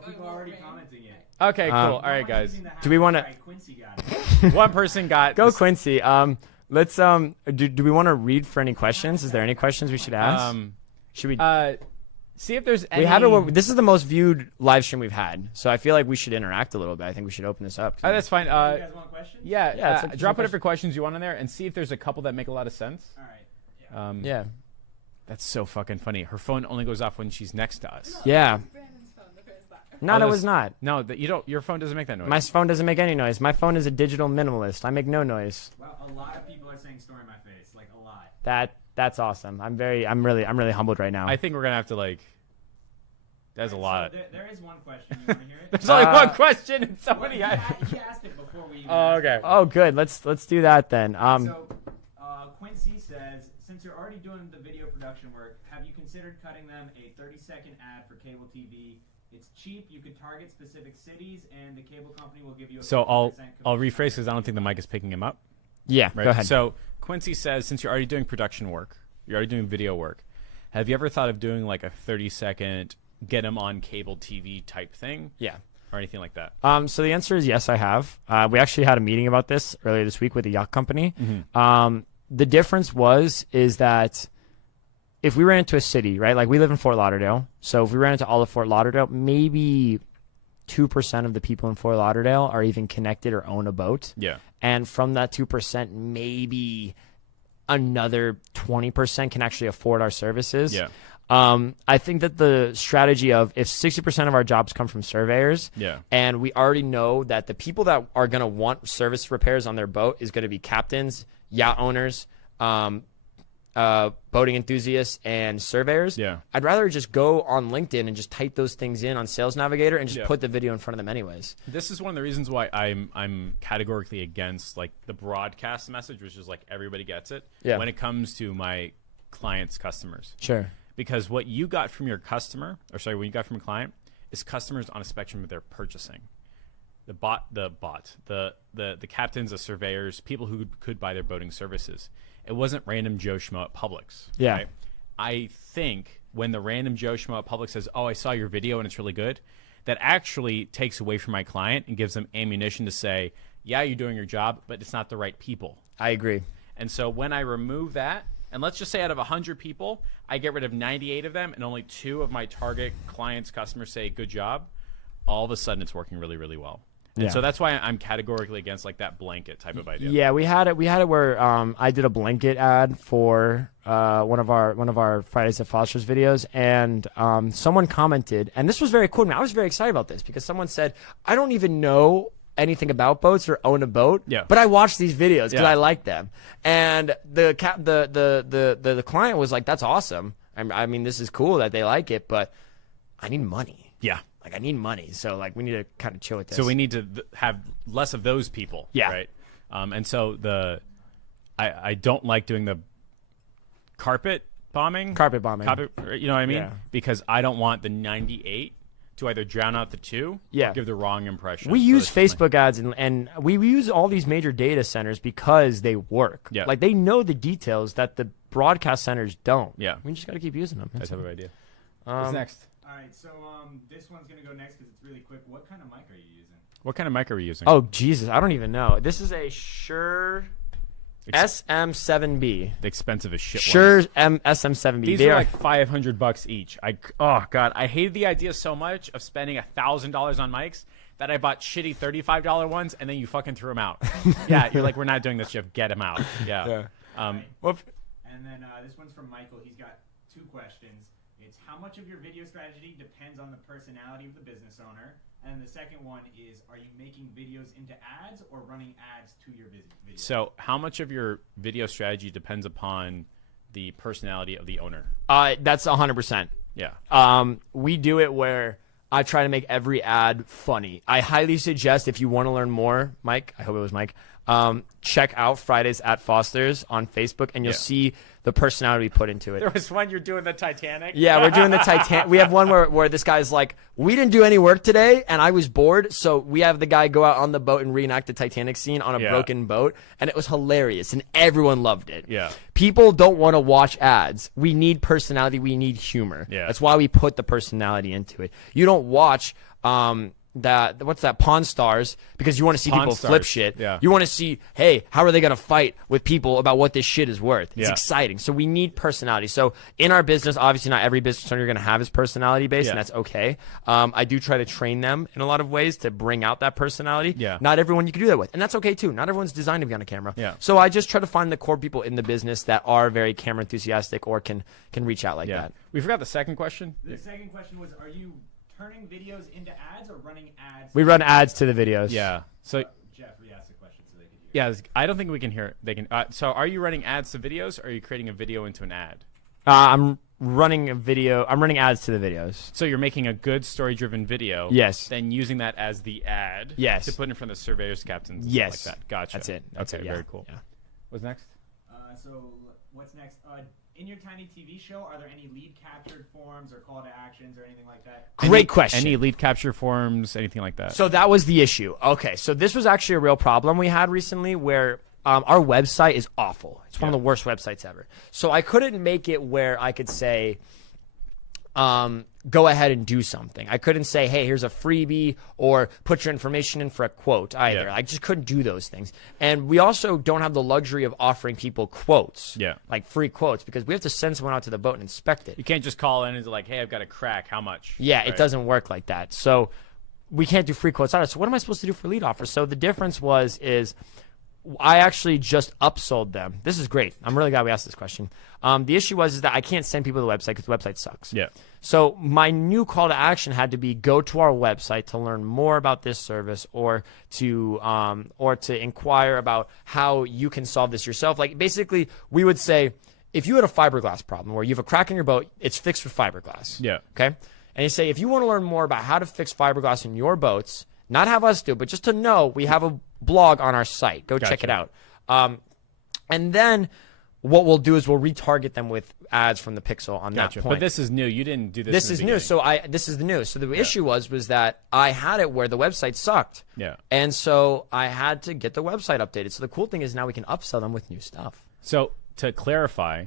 people are already commenting it. Okay, cool. All right, Someone's guys. using the Do we wanna- hashtag Quincy got it. One person got Go this- Quincy. Let's do we want to read for any questions? Is there any questions we should ask? Should we? See if there's any. We have it. This is the most viewed live stream we've had, so I feel like we should interact a little bit. I think we should open this up. That's fine. You guys want questions? Yeah, Yeah, it's drop a whatever questions you want in there and see if there's a couple that make a lot of sense. All right. Yeah. Yeah. That's so fucking funny. Her phone only goes off when she's next to us. Yeah. Brandon's phone, the first time. No, Oh, it that's- was not. No, that you don't. Your phone doesn't make that noise. My phone doesn't make any noise. My phone is a digital minimalist. I make no noise. Well, a lot of people are saying "story in my face," like a lot. That's awesome. I'm really humbled right now. I think we're gonna have to like. That's a lot. So there is one question. You want to hear it? There's only Uh, one question and Well, somebody. he asked it before we. Even Oh, asked okay. it. Oh, good. Let's do that then. So, Quincy says, since you're already doing the video production work, have you considered cutting them a 30-second ad for cable TV? It's cheap. You could target specific cities, and the cable company will give you a. So I'll 50% I'll commission. rephrase because I don't think the mic is picking him up. Yeah. Right. Go ahead. So Quincy says, since you're already doing production work, you're already doing video work, have you ever thought of doing like a 30-second get them on cable TV type thing Yeah. or anything like that? So the answer is yes, I have. We actually had a meeting about this earlier this week with a yacht company. The difference is that if we ran into a city, right? Like we live in Fort Lauderdale. So if we ran into all of Fort Lauderdale, maybe 2% of the people in Fort Lauderdale are even connected or own a boat. Yeah. And from that 2%, maybe another 20% can actually afford our services. Yeah. I think that the strategy of if 60% of our jobs come from surveyors, Yeah. and we already know that the people that are going to want service repairs on their boat is going to be captains, yacht owners, boating enthusiasts, and surveyors. Yeah. I'd rather just go on LinkedIn and just type those things in on Sales Navigator and just Yeah. put the video in front of them anyways. This is one of the reasons why I'm categorically against like the broadcast message, which is like everybody gets it. Yeah. When it comes to my clients' customers. Sure. Because what you got from your customer, or sorry, what you got from a client, is customers on a spectrum of their purchasing. The captains, the surveyors, people who could buy their boating services. It wasn't random Joe Schmo at Publix. Yeah. Right? I think when the random Joe Schmo at Publix says, "Oh, I saw your video and it's really good," that actually takes away from my client and gives them ammunition to say, "Yeah, you're doing your job, but it's not the right people." I agree. And so when I remove that, and let's just say out of 100 people, I get rid of 98 of them, and only 2 of my target clients, customers say, "Good job," all of a sudden it's working really, really well. And Yeah. so that's why I'm categorically against like that blanket type of idea. Yeah, we had it where I did a blanket ad for one of our Fridays at Foster's videos, and someone commented, and this was very cool. I was very excited about this because someone said, "I don't even know anything about boats or own a boat, Yeah. but I watch these videos because Yeah. I like them." And the client was like, "That's awesome. I mean, this is cool that they like it, but I need money. Yeah. Like, I need money. So like, we need to kind of chill with this." So we need to have less of those people. Yeah. Right. And so I don't like doing the carpet bombing. Carpet bombing. You know what I mean? Yeah. Because I don't want the 98 to either drown out the 2 Yeah. or give the wrong impression. We So use it's just like- Facebook ads and we use all these major data centers because they work. Yeah. Like they know the details that the broadcast centers don't. Yeah. We just got to keep using them. That That's type it. of idea. What's next? All right, so this one's gonna go next because it's really quick. What kind of mic are you using? What kind of mic are we using? Oh Jesus, I don't even know. This is a Shure SM7B. The expensive as shit Shure ones. SM7B. These They are like $500 each. Oh god, I hated the idea so much of spending $1,000 on mics that I bought shitty $35 ones and then you fucking threw them out. Yeah, you're like, we're not doing this, Jeff. Get them out. Yeah. Whoop. And then this one's from Michael. He's got 2 questions. It's how much of your video strategy depends on the personality of the business owner? And the second one is, are you making videos into ads or running ads to your videos? So, how much of your video strategy depends upon the personality of the owner? That's 100%. Yeah. We do it where I try to make every ad funny. I highly suggest if you want to learn more, Mike, I hope it was Mike, check out Fridays at Foster's on Facebook, and you'll see the personality we put into it. There was one you're doing the Titanic. Yeah, we're doing the Titanic. We have one where this guy's like, we didn't do any work today, and I was bored, so we have the guy go out on the boat and reenact the Titanic scene on a broken boat, and it was hilarious, and everyone loved it. Yeah. People don't want to watch ads. We need personality. We need humor. Yeah. That's why we put the personality into it. You don't watch what's that, Pawn Stars, because you want to see people flip shit. Yeah. You want to see, hey, how are they going to fight with people about what this shit is worth? It's Yeah. exciting. So we need personality. So in our business, obviously not every business owner you're going to have is personality based, and that's okay. I do try to train them in a lot of ways to bring out that personality. Yeah. Not everyone you can do that with, and that's okay too. Not everyone's designed to be on a camera. Yeah. So I just try to find the core people in the business that are very camera enthusiastic or can reach out like that. We forgot the second question. The second question was, are you turning videos into ads or running ads? We run ads to the videos. Yeah. So Jeff re-asked the question so they could hear. yeah, I don't think we can hear it. They can. So are you running ads to videos, or are you creating a video into an ad? I'm running ads to the videos. So you're making a good story-driven video. Yes. Then using that as the ad. Yes. To put in front of surveyors, captains. And Yes. Stuff like that. Gotcha. That's it. That's okay, it. Yeah. Very cool. Yeah. What's next? So what's next? In your Tiny TV show, are there any lead captured forms or call to actions or anything like that? Great question. Any lead capture forms, anything like that? So that was the issue. Okay, so this was actually a real problem we had recently where our website is awful. It's one of the worst websites ever. So I couldn't make it where I could say, go ahead and do something. I couldn't say, hey, here's a freebie or put your information in for a quote either. Yeah. I just couldn't do those things. And we also don't have the luxury of offering people quotes, like free quotes, because we have to send someone out to the boat and inspect it. You can't just call in and be like, hey, I've got a crack. How much? Yeah, Right. it doesn't work like that. So we can't do free quotes either. So what am I supposed to do for lead offers? So the difference is I actually just upsold them. This is great. I'm really glad we asked this question. The issue is that I can't send people to the website because the website sucks. Yeah. So my new call to action had to be go to our website to learn more about this service or to inquire about how you can solve this yourself. Like basically we would say, if you had a fiberglass problem where you have a crack in your boat, it's fixed with fiberglass. Yeah. Okay. And you say, if you want to learn more about how to fix fiberglass in your boats, not have us do it, but just to know, we have a blog on our site. Go check it out. And then what we'll do is we'll retarget them with ads from the pixel on that point. But this is new. You didn't do this. This is new. So this is the news. So the issue was that I had it where the website sucked. Yeah. And so I had to get the website updated. So the cool thing is now we can upsell them with new stuff. So to clarify,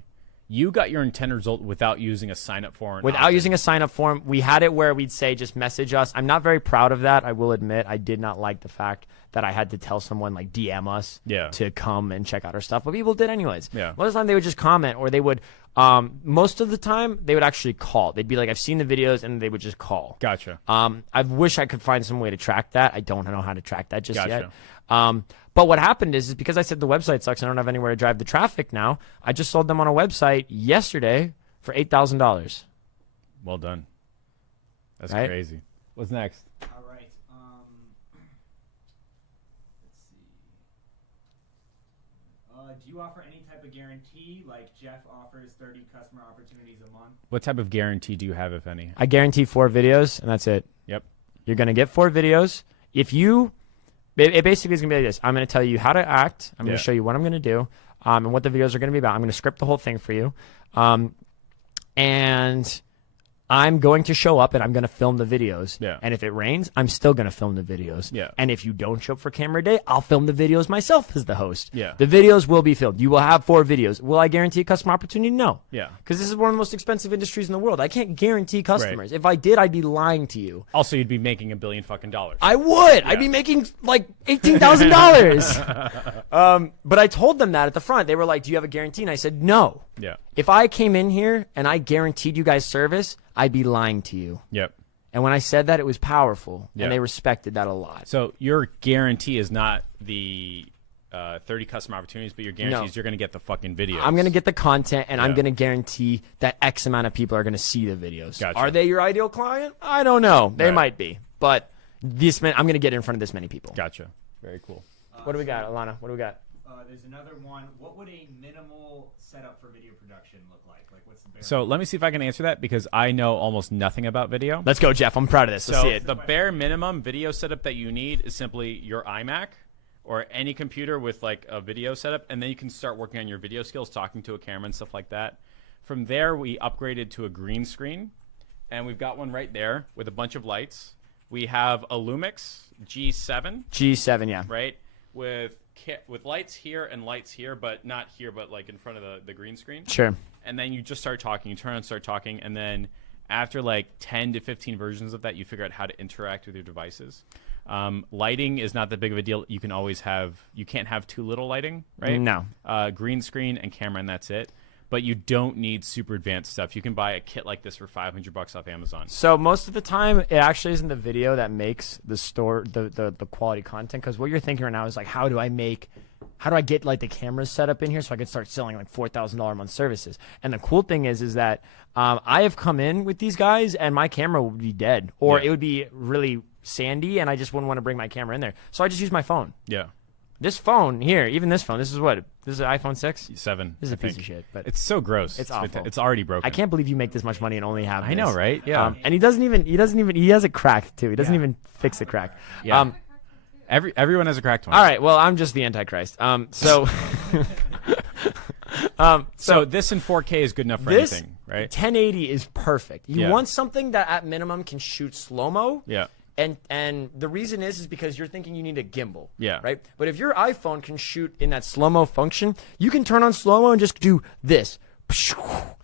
you got your intended result without using a sign-up form. Without using a sign-up form. We had it where we'd say just message us. I'm not very proud of that. I will admit I did not like the fact that I had to tell someone, like, DM us to come and check out our stuff. But people did anyways. Yeah. Most of the time they would just comment, or they would most of the time they would actually call. They'd be like, I've seen the videos, and they would just call. Gotcha. I wish I could find some way to track that. I don't know how to track that just Gotcha. yet. But what happened is because I said the website sucks and I don't have anywhere to drive the traffic now, I just sold them on a website yesterday for $8,000. Well done. That's Right? crazy. What's next? All right. Let's see. Do you offer any type of guarantee, like Jeff offers 30 customer opportunities a month? What type of guarantee do you have, if any? I guarantee 4 videos, and that's it. Yep. You're going to get 4 videos. It basically is going to be like this. I'm going to tell you how to act. I'm going to show you what I'm going to do and what the videos are going to be about. I'm going to script the whole thing for you. And I'm going to show up and I'm going to film the videos. Yeah. And if it rains, I'm still going to film the videos. Yeah. And if you don't show up for camera day, I'll film the videos myself as the host. Yeah. The videos will be filmed. You will have 4 videos. Will I guarantee a customer opportunity? No. Yeah. Because this is one of the most expensive industries in the world. I can't guarantee customers. If I did, I'd be lying to you. Also, you'd be making $1 billion fucking dollars. I would. I'd be making like $18,000. But I told them that at the front. They were like, "Do you have a guarantee?" And I said, "No." Yeah. If I came in here and I guaranteed you guys service, I'd be lying to you. Yep. And when I said that, it was powerful, Yeah. and they respected that a lot. So your guarantee is not the 30 customer opportunities, but your guarantee is you're going to get the fucking videos. I'm going to get the content, and I'm Yeah. going to guarantee that X amount of people are going to see the videos. Gotcha. Are they your ideal client? I don't know. They Right. might be. But I'm going to get in front of this many people. Gotcha. Very cool. What do we got, Alana? What do we got? There's another one. What would a minimal setup for video production look like? Like, what's the bare So let me see if I can answer that because I know almost nothing about video. Let's go, Jeff. I'm proud of this. Let's So see it. the bare minimum video setup that you need is simply your iMac or any computer with like a video setup, and then you can start working on your video skills, talking to a camera and stuff like that. From there, we upgraded to a green screen, and we've got one right there with a bunch of lights. We have a Lumix G7. G7, yeah. Right, with lights here and lights here, but not here, but like in front of the green screen. Sure. And then you just start talking. You turn on, start talking, and then after like 10 to 15 versions of that, you figure out how to interact with your devices. Lighting is not that big of a deal. You can always you can't have too little lighting, right? No. Green screen and camera, and that's it. But you don't need super advanced stuff. You can buy a kit like this for $500 off Amazon. So most of the time, it actually isn't the video that makes the quality content, because what you're thinking right now is like, how do I get like the cameras set up in here so I can start selling like $4,000 a month services? And the cool thing is that I have come in with these guys and my camera would be dead, or it would be really sandy, and I just wouldn't want to bring my camera in there. So I just use my phone. Yeah. This phone here, even this phone, this is an iPhone 6? 7. This is a piece of shit. But it's so gross. It's awful. It's already broken. I can't believe you make this much money and only have this. I know, right? Yeah. And he has it cracked too. He doesn't even fix the crack. Yeah. Everyone has a cracked one. All right. Well, I'm just the Antichrist. So this in 4K is good enough for anything, right? 1080 is perfect. You want something that at minimum can shoot slow-mo. Yeah. And the reason is because you're thinking you need a gimbal. Yeah. Right? But if your iPhone can shoot in that slow-mo function, you can turn on slow-mo and just do this.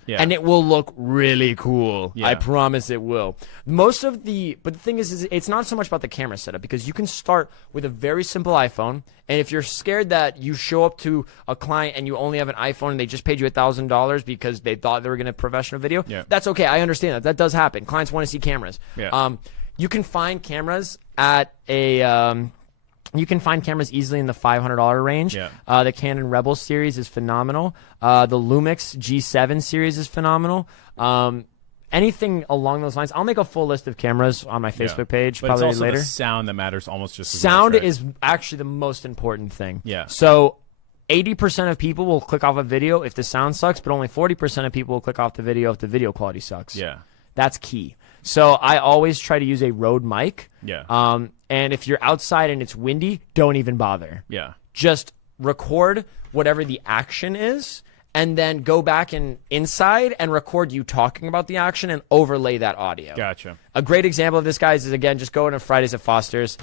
Yeah. And it will look really cool. Yeah. I promise it will. But the thing is it's not so much about the camera setup, because you can start with a very simple iPhone. And if you're scared that you show up to a client and you only have an iPhone and they just paid you $1,000 because they thought they were going to professional video, that's okay. I understand that. That does happen. Clients want to see cameras. Yeah. You can find cameras at you can find cameras easily in the $500 range. Yeah. The Canon Rebel series is phenomenal. The Lumix G7 series is phenomenal. Anything along those lines. I'll make a full list of cameras on my Facebook page but probably it's also later. The sound that matters almost just as sound much, right? is actually the most important thing. Yeah. So 80% of people will click off a video if the sound sucks, but only 40% of people will click off the video if the video quality sucks. Yeah. That's key. So I always try to use a Rode mic. Yeah. And if you're outside and it's windy, don't even bother. Yeah. Just record whatever the action is, and then go back inside and record you talking about the action and overlay that audio. Gotcha. A great example of this, guys, is, again, just go into Fridays at Foster's.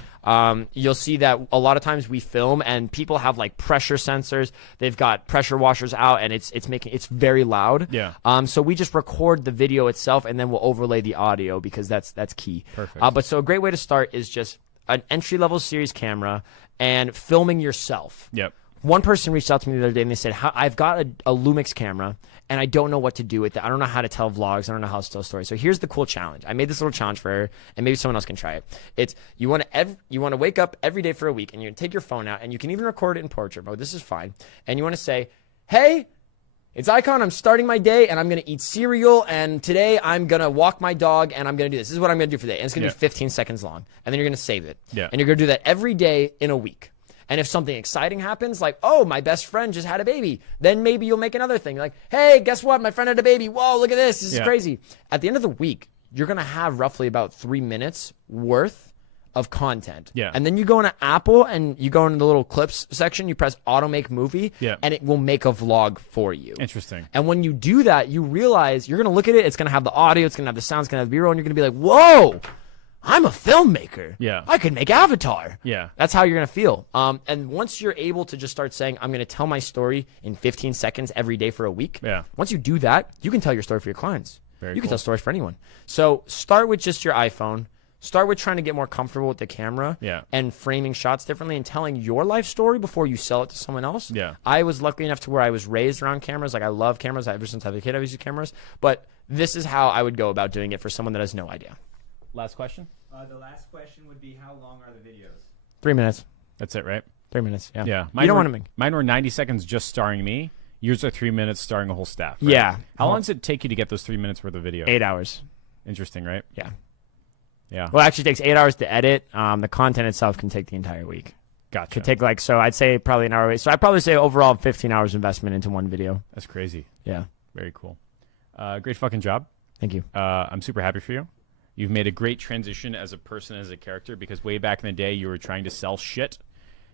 You'll see that a lot of times we film and people have like pressure sensors. They've got pressure washers out, and it's very loud. Yeah. So we just record the video itself, and then we'll overlay the audio, because that's key. Perfect. But so a great way to start is just an entry-level series camera and filming yourself. Yep. One person reached out to me the other day and they said, I've got a Lumix camera and I don't know what to do with it. I don't know how to tell vlogs. I don't know how to tell stories. So here's the cool challenge. I made this little challenge for her, and maybe someone else can try it. It's you want to wake up every day for a week, and you take your phone out, and you can even record it in portrait mode. This is fine. And you want to say, hey, it's Icon. I'm starting my day, and I'm going to eat cereal, and today I'm going to walk my dog, and I'm going to do this. This is what I'm going to do for the day. And it's going to be 15 seconds long. And then you're going to save it. Yeah. And you're going to do that every day in a week. And if something exciting happens, like, oh, my best friend just had a baby, then maybe you'll make another thing. Like, hey, guess what? My friend had a baby. Whoa, look at this. This is crazy. At the end of the week, you're going to have roughly about 3 minutes worth of content. Yeah. And then you go into Apple and you go into the little clips section, you press auto make movie, and it will make a vlog for you. Interesting. And when you do that, you realize you're going to look at it, it's going to have the audio, it's going to have the sound, it's going to have the B-roll, and you're going to be like, whoa, I'm a filmmaker. Yeah. I could make Avatar. Yeah. That's how you're going to feel. And once you're able to just start saying, I'm going to tell my story in 15 seconds every day for a week, once you do that, you can tell your story for your clients. You can tell stories for anyone. So start with just your iPhone. Start with trying to get more comfortable with the camera and framing shots differently and telling your life story before you sell it to someone else. Yeah. I was lucky enough to where I was raised around cameras. Like, I love cameras. Ever since I was a kid, I've used cameras. But this is how I would go about doing it for someone that has no idea. Last question? The last question would be, how long are the videos? 3 minutes. That's it, right? 3 minutes, yeah. Yeah. You don't want to make... Mine were 90 seconds just starring me. Yours are 3 minutes starring a whole staff. Right? Yeah. How long does it take you to get those 3 minutes worth of video? 8 hours. Interesting, right? Yeah. Yeah. Well, it actually takes 8 hours to edit. The content itself can take the entire week. Gotcha. Could take so I'd say probably an hour. So I'd probably say overall 15 hours investment into one video. That's crazy. Yeah. Very cool. Great fucking job. Thank you. I'm super happy for you. You've made a great transition as a person, as a character, because way back in the day you were trying to sell shit,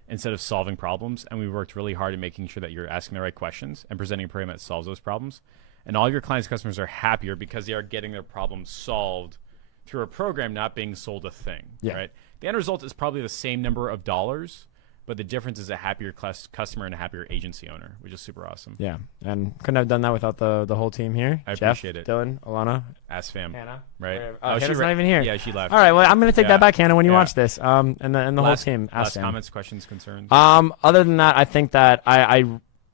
instead of solving problems. And we worked really hard at making sure that you're asking the right questions and presenting a program that solves those problems. And all your clients' customers are happier because they are getting their problems solved through a program, not being sold a thing. Yeah. Right. The end result is probably the same number of dollars, but the difference is a happier customer and a happier agency owner, which is super awesome. Yeah, and couldn't have done that without the whole team here. I Jeff, appreciate it. Dylan, Alana, AskFam. Hannah, Right? Hannah's not even here. Yeah, she left. All right, well, I'm gonna take Yeah. that back, Hannah, when you Yeah. watch this. And the whole team. Last AskFam. comments, questions, concerns. Other than that, I think that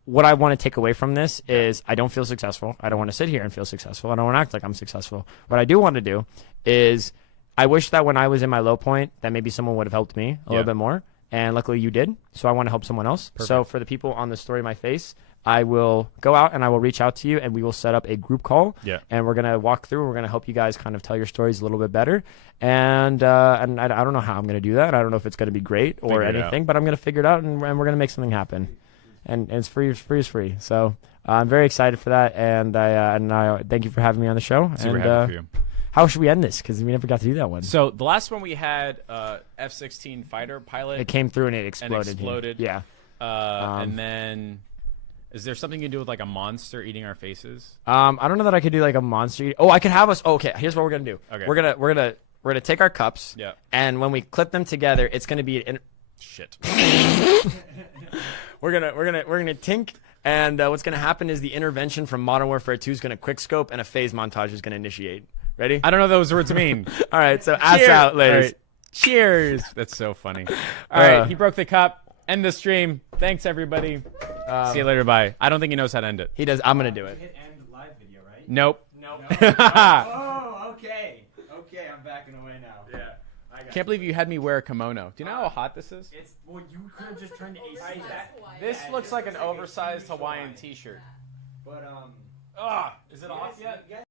what I want to take away from this is I don't feel successful. I don't want to sit here and feel successful. I don't want to act like I'm successful. What I do want to do is I wish that when I was in my low point that maybe someone would have helped me a little bit more. And luckily you did. So I want to help someone else. Perfect. So for the people on the Story My Face, I will go out and I will reach out to you and we will set up a group call. Yeah. And we're going to walk through. We're going to help you guys kind of tell your stories a little bit better. And I don't know how I'm going to do that. I don't know if it's going to be great or Figure it anything, out. but I'm going to figure it out and we're going to make something happen. And it's free is free. So I'm very excited for that. And I thank you for having me on the show. Super and happy for you. how should we end this? Because we never got to do that one. So the last one we had F-16 fighter pilot. It came through and it exploded. exploded. Yeah. And then, is there something you can do with like a monster eating our faces? I don't know that I could do like a monster. Oh, I could have us. Okay, here's what we're gonna do. Okay. We're gonna take our cups. Yeah. And when we clip them together, it's gonna be Shit. we're gonna tink. And what's gonna happen is the intervention from Modern Warfare 2 is gonna quick scope, and a phase montage is gonna initiate. Ready? I don't know what those words mean. All right. So ass Cheers. out, ladies. All right. Cheers. That's so funny. All right. He broke the cup. End the stream. Thanks, everybody. See you later. Bye. I don't think he knows how to end it. He does. I'm gonna do it. Hit end live video, right? Nope. No. Oh, okay. Okay, I'm backing away now. Yeah. I got Can't believe you had me wear a kimono. Do you know how hot this is? It's well, you could have just turned the AC back. This looks like an oversized Hawaiian t-shirt. But Ugh. Is it off yet?